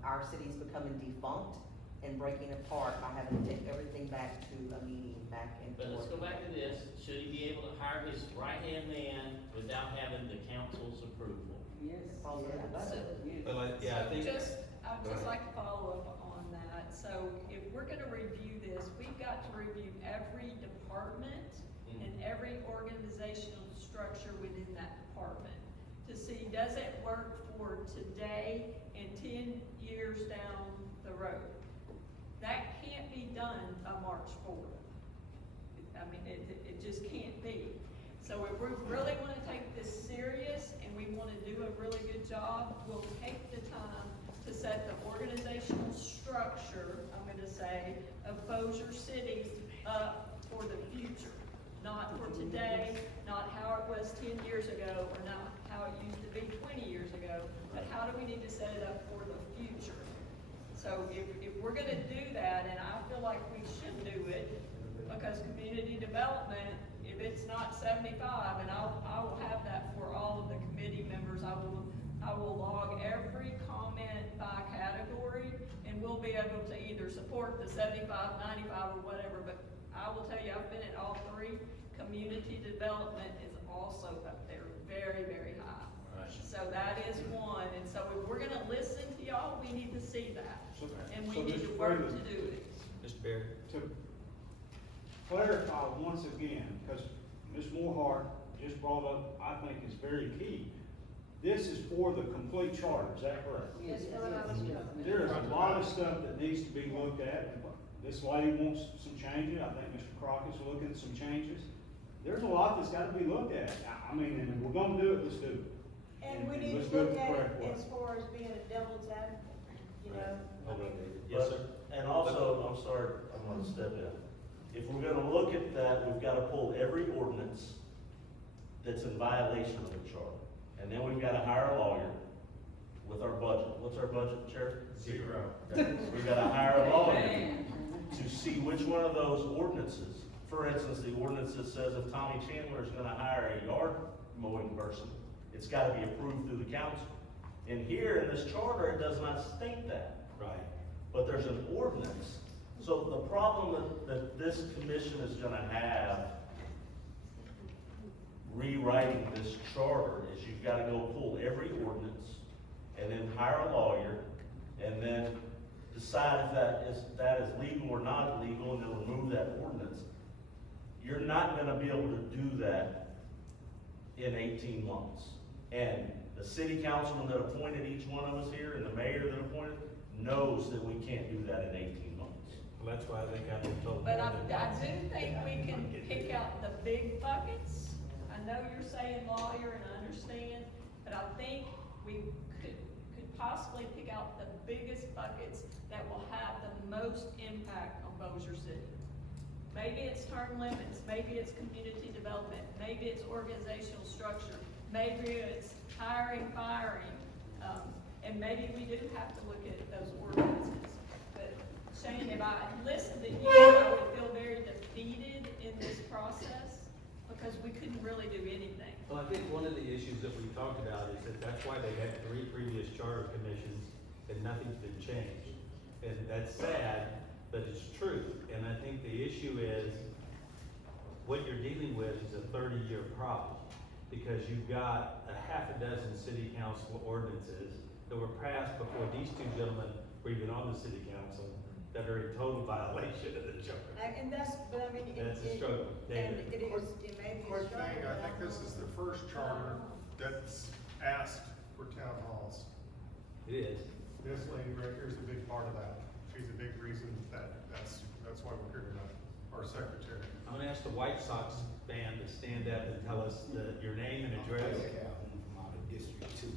Our city's becoming defunct and breaking apart by having to take everything back to a meeting back and But let's forth. go back to this. Should he be able to hire his right-hand man without having the council's approval? Yes. Also, yes, the budget. yes. Well, yeah, I think. I'd Go just ahead. like to follow up on that. So if we're gonna review this, we've got to review every department and every organizational structure within that department to see, does it work for today and 10 years down the road? That can't be done by March 4th. It just can't be. So if we really wanna take this serious and we wanna do a really good job, we'll take the time to set the organizational structure, I'm gonna say, of Bossier City up for the future. Not for today, not how it was 10 years ago, or not how it used to be 20 years ago, but how do we need to set it up for the future? So if we're gonna do that, and I feel like we should do it, because community development, if it's not 75, and I will have that for all of the committee members, I will log every comment by category, and we'll be able to either support the 75, 95, or whatever, but I will tell you, I've been at all three. Community development is also up there, very, very high. Right. So that is one, and so if we're gonna listen to y'all, we need to see that, and we So need to Mr. work Freeman, to do it. Mr. Barry. To clarify once again, because Ms. Moorhart just brought up, I think is very key. This is for the complete charter, is that correct? Yes, There is a lot of stuff that needs to be looked at. This lady wants some changes, I think Mr. Crockett's looking at some changes. There's a lot that's gotta be looked at. I mean, and if we're gonna do it, let's do it. And we need let's to do it look the at correct way. it as far as being a devil's advocate, you know? I mean, Yes, sir. And also, I'm sorry, I'm gonna step in. If we're gonna look at that, we've gotta pull every ordinance that's in violation of the charter. And then we've gotta hire a lawyer with our budget. What's our budget, Chair? 0. Okay. We've gotta hire a lawyer to see which one of those ordinances, for instance, the ordinance that says if Tommy Chandler is gonna hire a yard mowing person, it's gotta be approved through the council. And here in this charter, it does not state that. Right. But there's an ordinance So the problem that this commission is gonna have rewriting this charter is you've gotta go pull every ordinance and then hire a lawyer and then decide if that is legal or not legal and then remove that ordinance. You're not gonna be able to do that in 18 months. And the city councilman that appointed each one of us here and the mayor that appointed knows that we can't do that in 18 months. Well, that's why they got me told. But I more than do think we can pick out the big buckets. I know you're saying lawyer, and I understand, but I think we could possibly pick out the biggest buckets that will have the most impact on Bossier City. Maybe it's term limits, maybe it's community development, maybe it's organizational structure, maybe it's hiring, firing, and maybe we do have to look at those ordinances. But Shane, if I listened to you, I would feel very defeated in this process because we couldn't really do anything. Well, I think one of the issues that we talked about is that that's why they had 3 previous charter commissions and nothing's been changed. And that's sad, but it's true. And I think the issue is what you're dealing with is a 30-year problem because you've got a half a dozen city council ordinances that were passed before these 2 gentlemen were even on the city council that are in total violation of the charter. And that's, but I mean. That's a struggle. And David. it is, it may be a Quick struggle. thing, I but think this is the first charter that's asked for town halls. It is. This lady right here is a big part of that. She's a big reason that's why we're here tonight, our secretary. I'm gonna ask the White Sox band to stand up and tell us your name and address. District 2.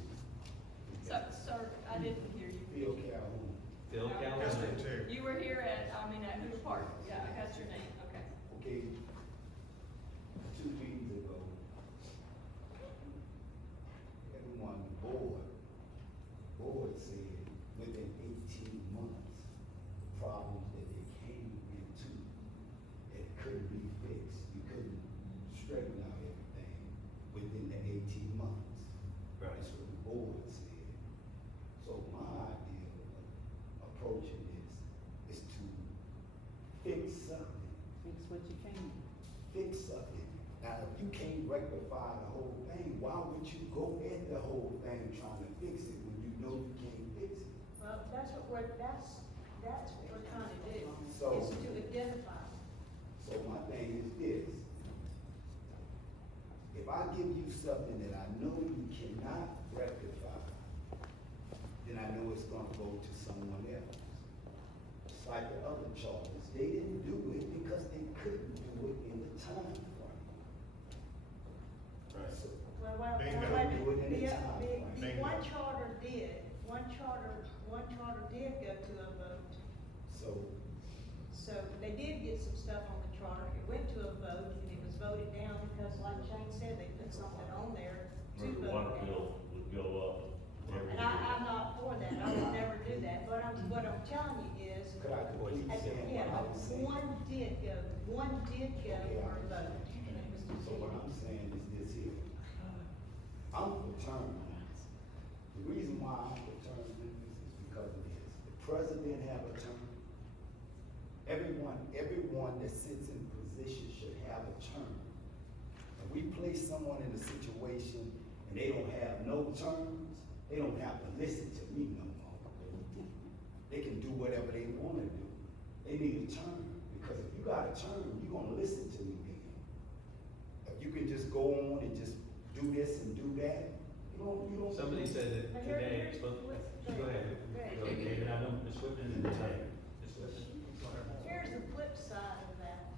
So, sir, I didn't hear you. Phil Calhoun. Phil Calhoun. District 2. You were here at Hoover Park. Yeah, I got your name, okay. Okay, 2 meetings ago, everyone, board said within 18 months, problems that they came into, it couldn't be fixed. You couldn't straighten out everything within the 18 months. Right. That's what the board said. So my idea of approaching this is to fix something. Fix what you can. Fix something. Now, if you can't rectify the whole thing, why would you go at the whole thing trying to fix it when you know you can't fix it? Well, that's what we're trying to do, So- is to identify. So my thing is this. If I give you something that I know you cannot rectify, then I know it's gonna go to someone else. It's like the other charters, they didn't do it because they couldn't do it in the time frame. Right. So, Well, Bingo. Do it in the time the frame. Bingo. one charter did go to a vote. So they did get some stuff on the charter, it went to a vote, and it was voted down because like Shane said, they put something on there to The vote water down. bill would go up every And year. I'm not for that, I would never do that, but what I'm telling you is, Could I complete saying yeah, what I was saying? one did go for a vote, and it was So what I'm saying is this here. I'm for term limits. The reason why I'm for term limits is because of this. The president have a term. Everyone that sits in position should have a term. If we place someone in a situation and they don't have no terms, they don't have to listen to me no more. They can do whatever they wanna do. They need a term, because if you got a term, you're gonna listen to me then. If you can just go on and just do this and do that, you don't. Somebody said that But today, here's- but, go ahead. Go ahead, David, I know Ms. Whitman and Ms. Taylor. Ms. Whitman. Here's the flip side of that,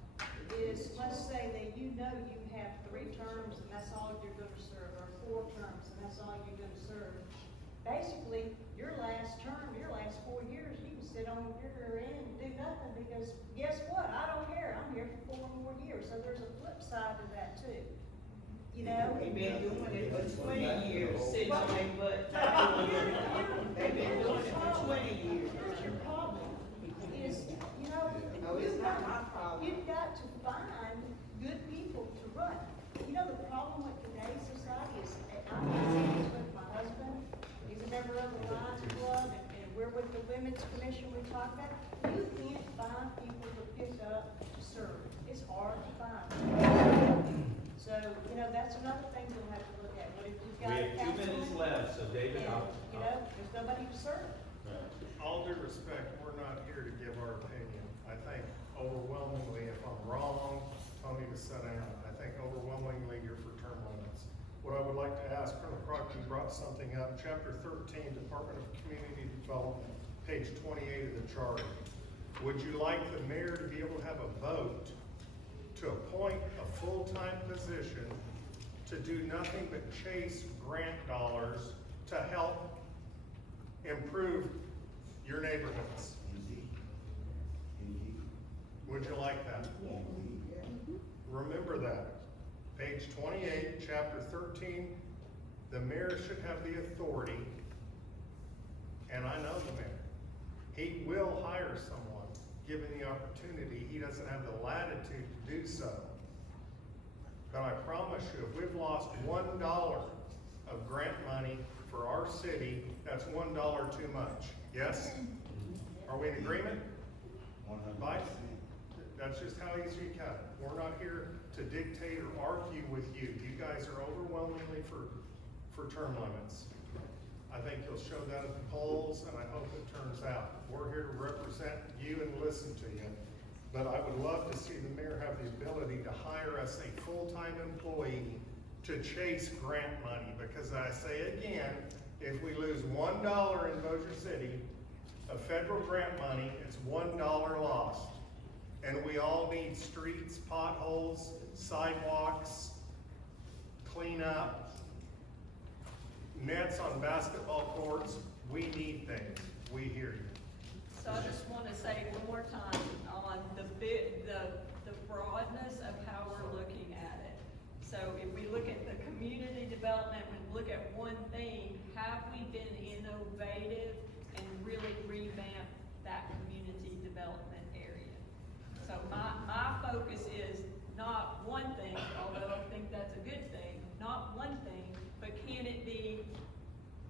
is let's say that you know you have 3 terms and that's all you're gonna serve, or 4 terms and that's all you're gonna serve. Basically, your last term, your last 4 years, you can sit on your end and do nothing, because guess what? I don't care, I'm here for 4 more years, so there's a flip side to that too. You know? We've been doing it for 20 years, sitting Well, on their butt. They've been doing it for 20 years. Here's your problem, is, you know, No, it's not my problem. you've got to find good people to run. You know, the problem with today's society is, I'm this with my husband, he's a member of the Lions Club, and we're with the women Women's Commission we talked about, you can't find people to pick up to serve. It's hard to find. So, you know, that's another thing we'll have to look at. What if we've We got a have 2 minutes councilman left, so David, and, you know, there's nobody to serve. All due respect, we're not here to give our opinion. I think overwhelmingly, if I'm wrong, tell me to sit down. I think overwhelmingly you're for term limits. What I would like to ask, Colonel Crockett brought something up, chapter 13, Department of Community Development, page 28 of the charter. Would you like the mayor to be able to have a vote to appoint a full-time position to do nothing but chase grant dollars to help improve your neighborhoods? Would you like that? Remember that. Page 28, chapter 13, the mayor should have the authority, and I know the mayor. He will hire someone, given the opportunity. He doesn't have the latitude to do so. But I promise you, if we've lost $1 of grant money for our city, that's $1 too much. Yes? Are we in agreement? 100%. That's just how easy you cut it. We're not here to dictate or argue with you. You guys are overwhelmingly for term limits. I think you'll show that at the polls, and I hope it turns out. We're here to represent you and listen to you. But I would love to see the mayor have the ability to hire us a full-time employee to chase grant money, because I say again, if we lose $1 in Bossier City of federal grant money, it's $1 lost. And we all need streets, potholes, sidewalks, cleanup, nets on basketball courts. We need things. We hear you. So I just want to say one more time on the broadness of how we're looking at it. So if we look at the community development, we look at one thing, have we been innovative and really revamped that community development area? So my focus is not one thing, although I think that's a good thing, not one thing, but can it be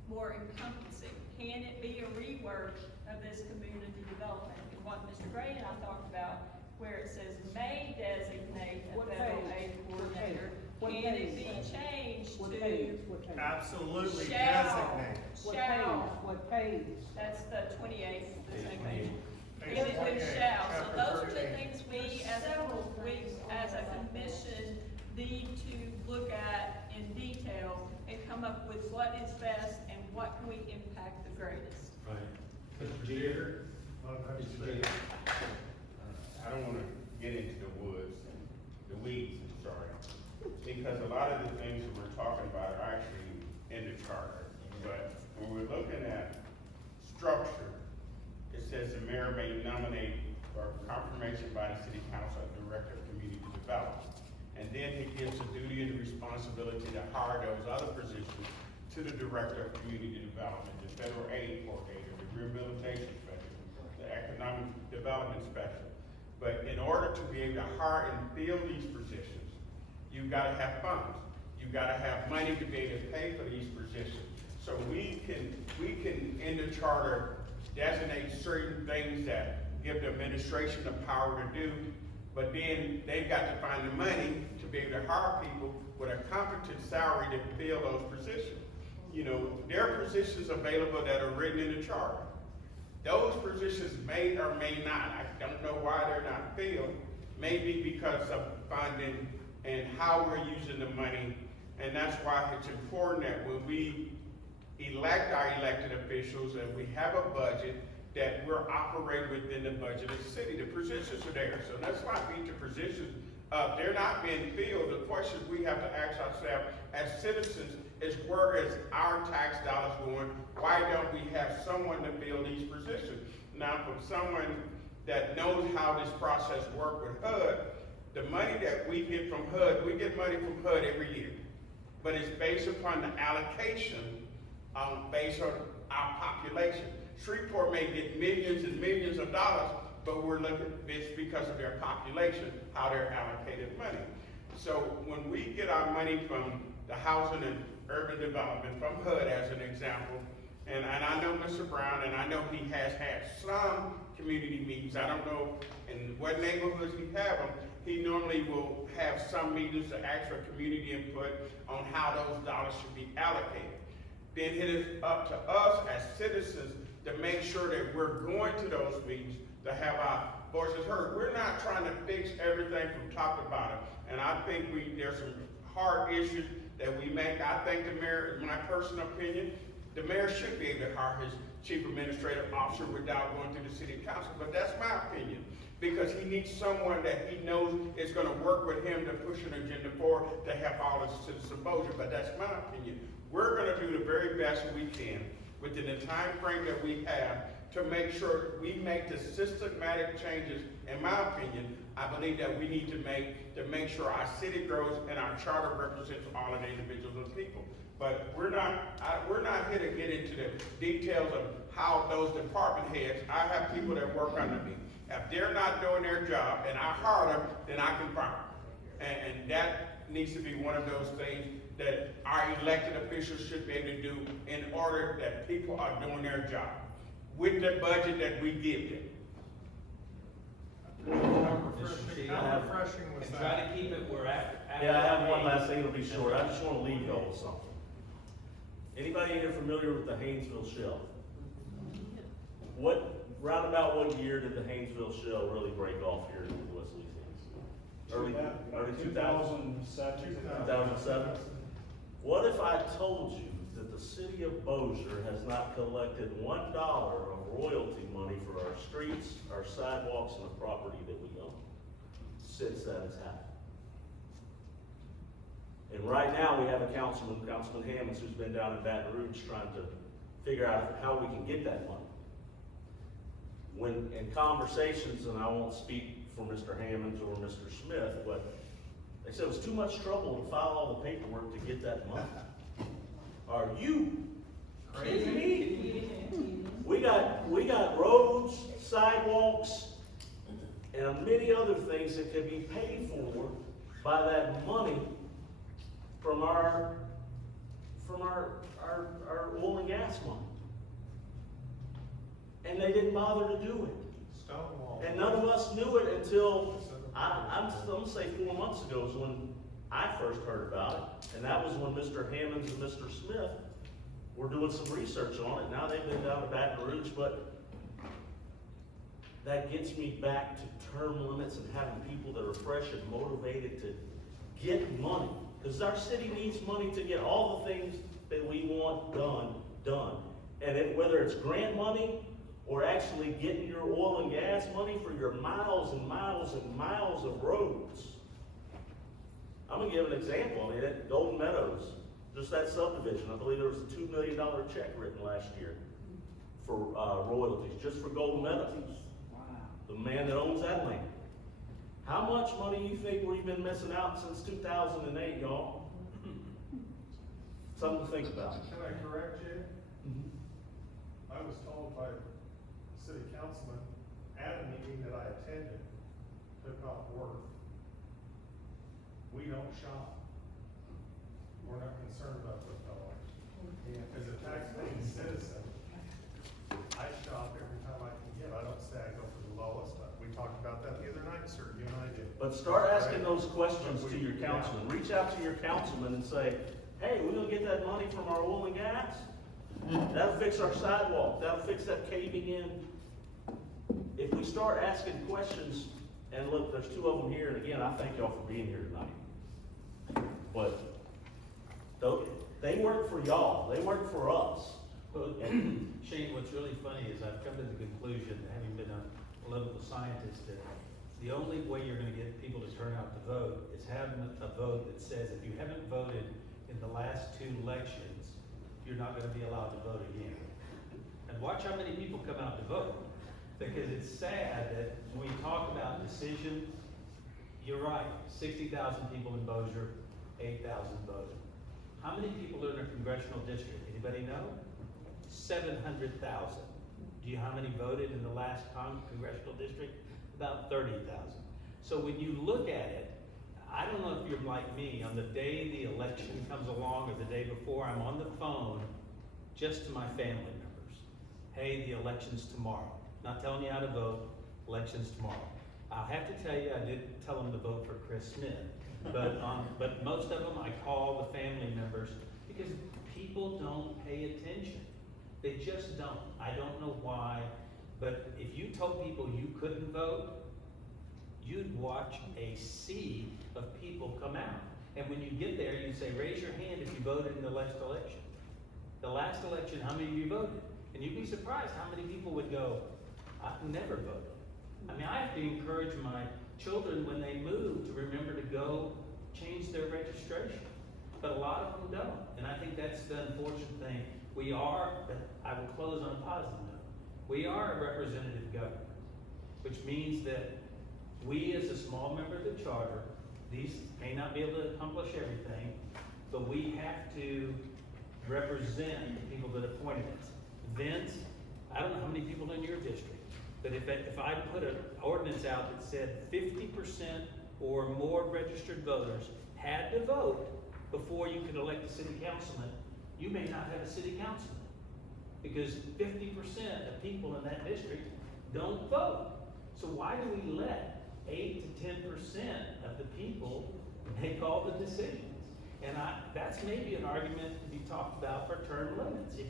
more encompassing? Can it be a rework of this community development? And what Mr. Gray and I talked about, where it says may designate a federal aid coordinator, can it be changed to Absolutely shall? designate. Shall. What page? That's the 28th, the same page. Page Can it do 28, shall? So chapter those are the 13. things we as a commission need to look at in detail and come up with what is best and what can we impact the greatest. Right. Mr. Chair, I don't wanna get into the weeds, sorry, because a lot of the things that we're talking about are actually in the charter. But when we're looking at structure, it says the mayor may nominate for confirmation by the city council a director of community development. And then he gives the duty and the responsibility to hire those other positions to the director of community development, the federal aid coordinator, the rehabilitation specialist, the economic development specialist. But in order to be able to hire and fill these positions, you've gotta have funds. You've gotta have money to be able to pay for these positions. So we can in the charter designate certain things that give the administration the power to do, but then they've got to find the money to be able to hire people with a competent salary to fill those positions. You know, there are positions available that are written in the charter. Those positions may or may not, I don't know why they're not filled, maybe because of funding and how we're using the money. And that's why it's important that when we elect our elected officials and we have a budget, that we're operating within the budget of the city. The positions are there, so let's not beat the positions up. They're not being filled. The questions we have to ask ourselves as citizens is, where is our tax dollars going? Why don't we have someone to fill these positions? Now, from someone that knows how this process works with HUD, the money that we get from HUD, we get money from HUD every year. But it's based upon the allocation based on our population. Shreveport may get millions and millions of dollars, but we're looking at this because of their population, how they're allocated money. So when we get our money from the housing and urban development, from HUD as an example, And I know Mr. Brown, and I know he has had some community meetings, I don't know in what neighborhoods he have them. He normally will have some meetings to ask for community input on how those dollars should be allocated. Then it is up to us as citizens to make sure that we're going to those meetings to have our voices heard. We're not trying to fix everything from top to bottom. And I think there's some hard issues that we make. I think the mayor, in my personal opinion, the mayor should be able to hire his chief administrative officer without going through the city council. But that's my opinion, because he needs someone that he knows is gonna work with him to push an agenda forward to help all of the citizens of Bossier. But that's my opinion. We're gonna do the very best we can within the time frame that we have to make sure we make the systematic changes. In my opinion, I believe that we need to make sure our city grows and our charter represents all of the individuals and people. But we're not here to get into the details of how those department heads, I have people that work under me. If they're not doing their job and I hire them, then I can fire them. And that needs to be one of those things that our elected officials should be able to do in order that people are doing their job with the budget that we give them. How refreshing was And that? try to keep it where after. Yeah, I have one last thing, it'll be short. I just wanna leave y'all with something. Anybody here familiar with the Haynesville Shell? Round about what year did the Haynesville Shell really break off here in West Louisiana? Early 2007. 2007? What if I told you that the city of Bossier has not collected $1 of royalty money for our streets, our sidewalks, and the property that we own since that has happened? And right now, we have a Councilman Hammonds, who's been down in Baton Rouge trying to figure out how we can get that money. When in conversations, and I won't speak for Mr. Hammonds or Mr. Smith, but they said it was too much trouble to file all the paperwork to get that money. Are you kidding me? We got roads, sidewalks, and many other things that could be paid for by that money from our oil and gas money. And they didn't bother to do it. Stonewall. And none of us knew it until, I'm gonna say 4 months ago is when I first heard about it. And that was when Mr. Hammonds and Mr. Smith were doing some research on it. Now they've been down to Baton Rouge, but that gets me back to term limits and having people that are fresh and motivated to get money. Because our city needs money to get all the things that we want done. And whether it's grant money, or actually getting your oil and gas money for your miles and miles and miles of roads. I'm gonna give an example. I mean, at Golden Meadows, just that subdivision, I believe there was a $2 million check written last year for royalties, just for Golden Meadows. Wow. The man that owns that land. How much money do you think we've been missing out since 2008, y'all? Something to think about. Can I correct you? I was told by city councilman at a meeting that I attended, took off work. We don't shop. We're not concerned about $4. As a taxpaying citizen, I shop every time I can get. I don't say I go for the lowest. We talked about that the other night, sir, you and I did. But start asking those questions to your councilman. Reach out to your councilman and say, hey, we're gonna get that money from our oil and gas? That'll fix our sidewalk, that'll fix that caving in. If we start asking questions, and look, there's 2 of them here, and again, I thank y'all for being here tonight. But they work for y'all, they work for us. Well, Shane, what's really funny is I've come to the conclusion, having been a political scientist, that the only way you're gonna get people to turn out to vote is having a vote that says if you haven't voted in the last 2 elections, you're not gonna be allowed to vote again. And watch how many people come out to vote. Because it's sad that when we talk about decisions, you're right, 60,000 people in Bossier, 8,000 voted. How many people are in a congressional district? Anybody know? 700,000. Do you know how many voted in the last congressional district? About 30,000. So when you look at it, I don't know if you're like me, on the day the election comes along or the day before, I'm on the phone just to my family members. Hey, the election's tomorrow. Not telling you how to vote, election's tomorrow. I'll have to tell you, I did tell them to vote for Chris Smith. But most of them, I call the family members because people don't pay attention. They just don't. I don't know why, but if you told people you couldn't vote, you'd watch a sea of people come out. And when you get there, you say, raise your hand if you voted in the last election. The last election, how many of you voted? And you'd be surprised how many people would go, I've never voted. I mean, I have to encourage my children when they move to remember to go change their registration. But a lot of them don't. And I think that's the unfortunate thing. We are, I will close on a positive note. We are a representative government, which means that we as a small member of the charter, these may not be able to accomplish everything, but we have to represent the people that appointed us. Vince, I don't know how many people in your district, but if I put an ordinance out that said 50% or more registered voters had to vote before you could elect a city councilman, you may not have a city councilman. Because 50% of people in that district don't vote. So why do we let 8 to 10% of the people make all the decisions? And that's maybe an argument to be talked about for term limits. If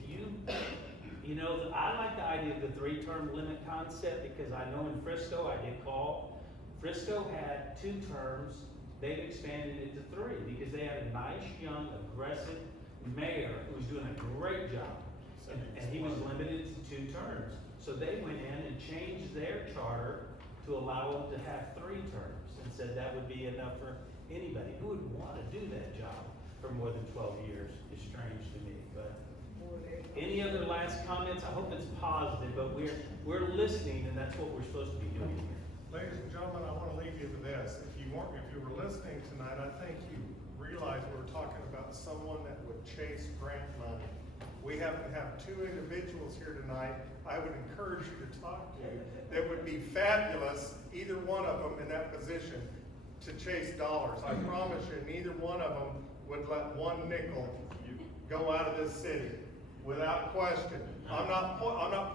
you know, I like the idea of the 3-term limit concept because I know in Frisco, I did call, Frisco had 2 terms, they've expanded it to 3 because they had a nice, young, aggressive mayor who was doing a great job. And he was limited to 2 terms. So they went in and changed their charter to allow them to have 3 terms and said that would be enough for anybody. Who would want to do that job for more than 12 years is strange to me. But any other last comments? I hope it's positive, but we're listening and that's what we're supposed to be doing here. Ladies and gentlemen, I want to leave you with this. If you were listening tonight, I think you realize we're talking about someone that would chase grant money. We happen to have 2 individuals here tonight I would encourage you to talk to that would be fabulous, either one of them in that position, to chase dollars. I promise you, neither one of them would let 1 nickel go out of this city without question. I'm not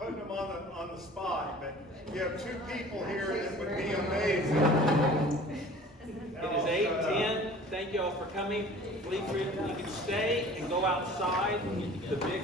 putting them on the spot, but you have 2 people here that would be amazing. It is 8:10. Thank you all for coming. Please, you can stay and go outside the big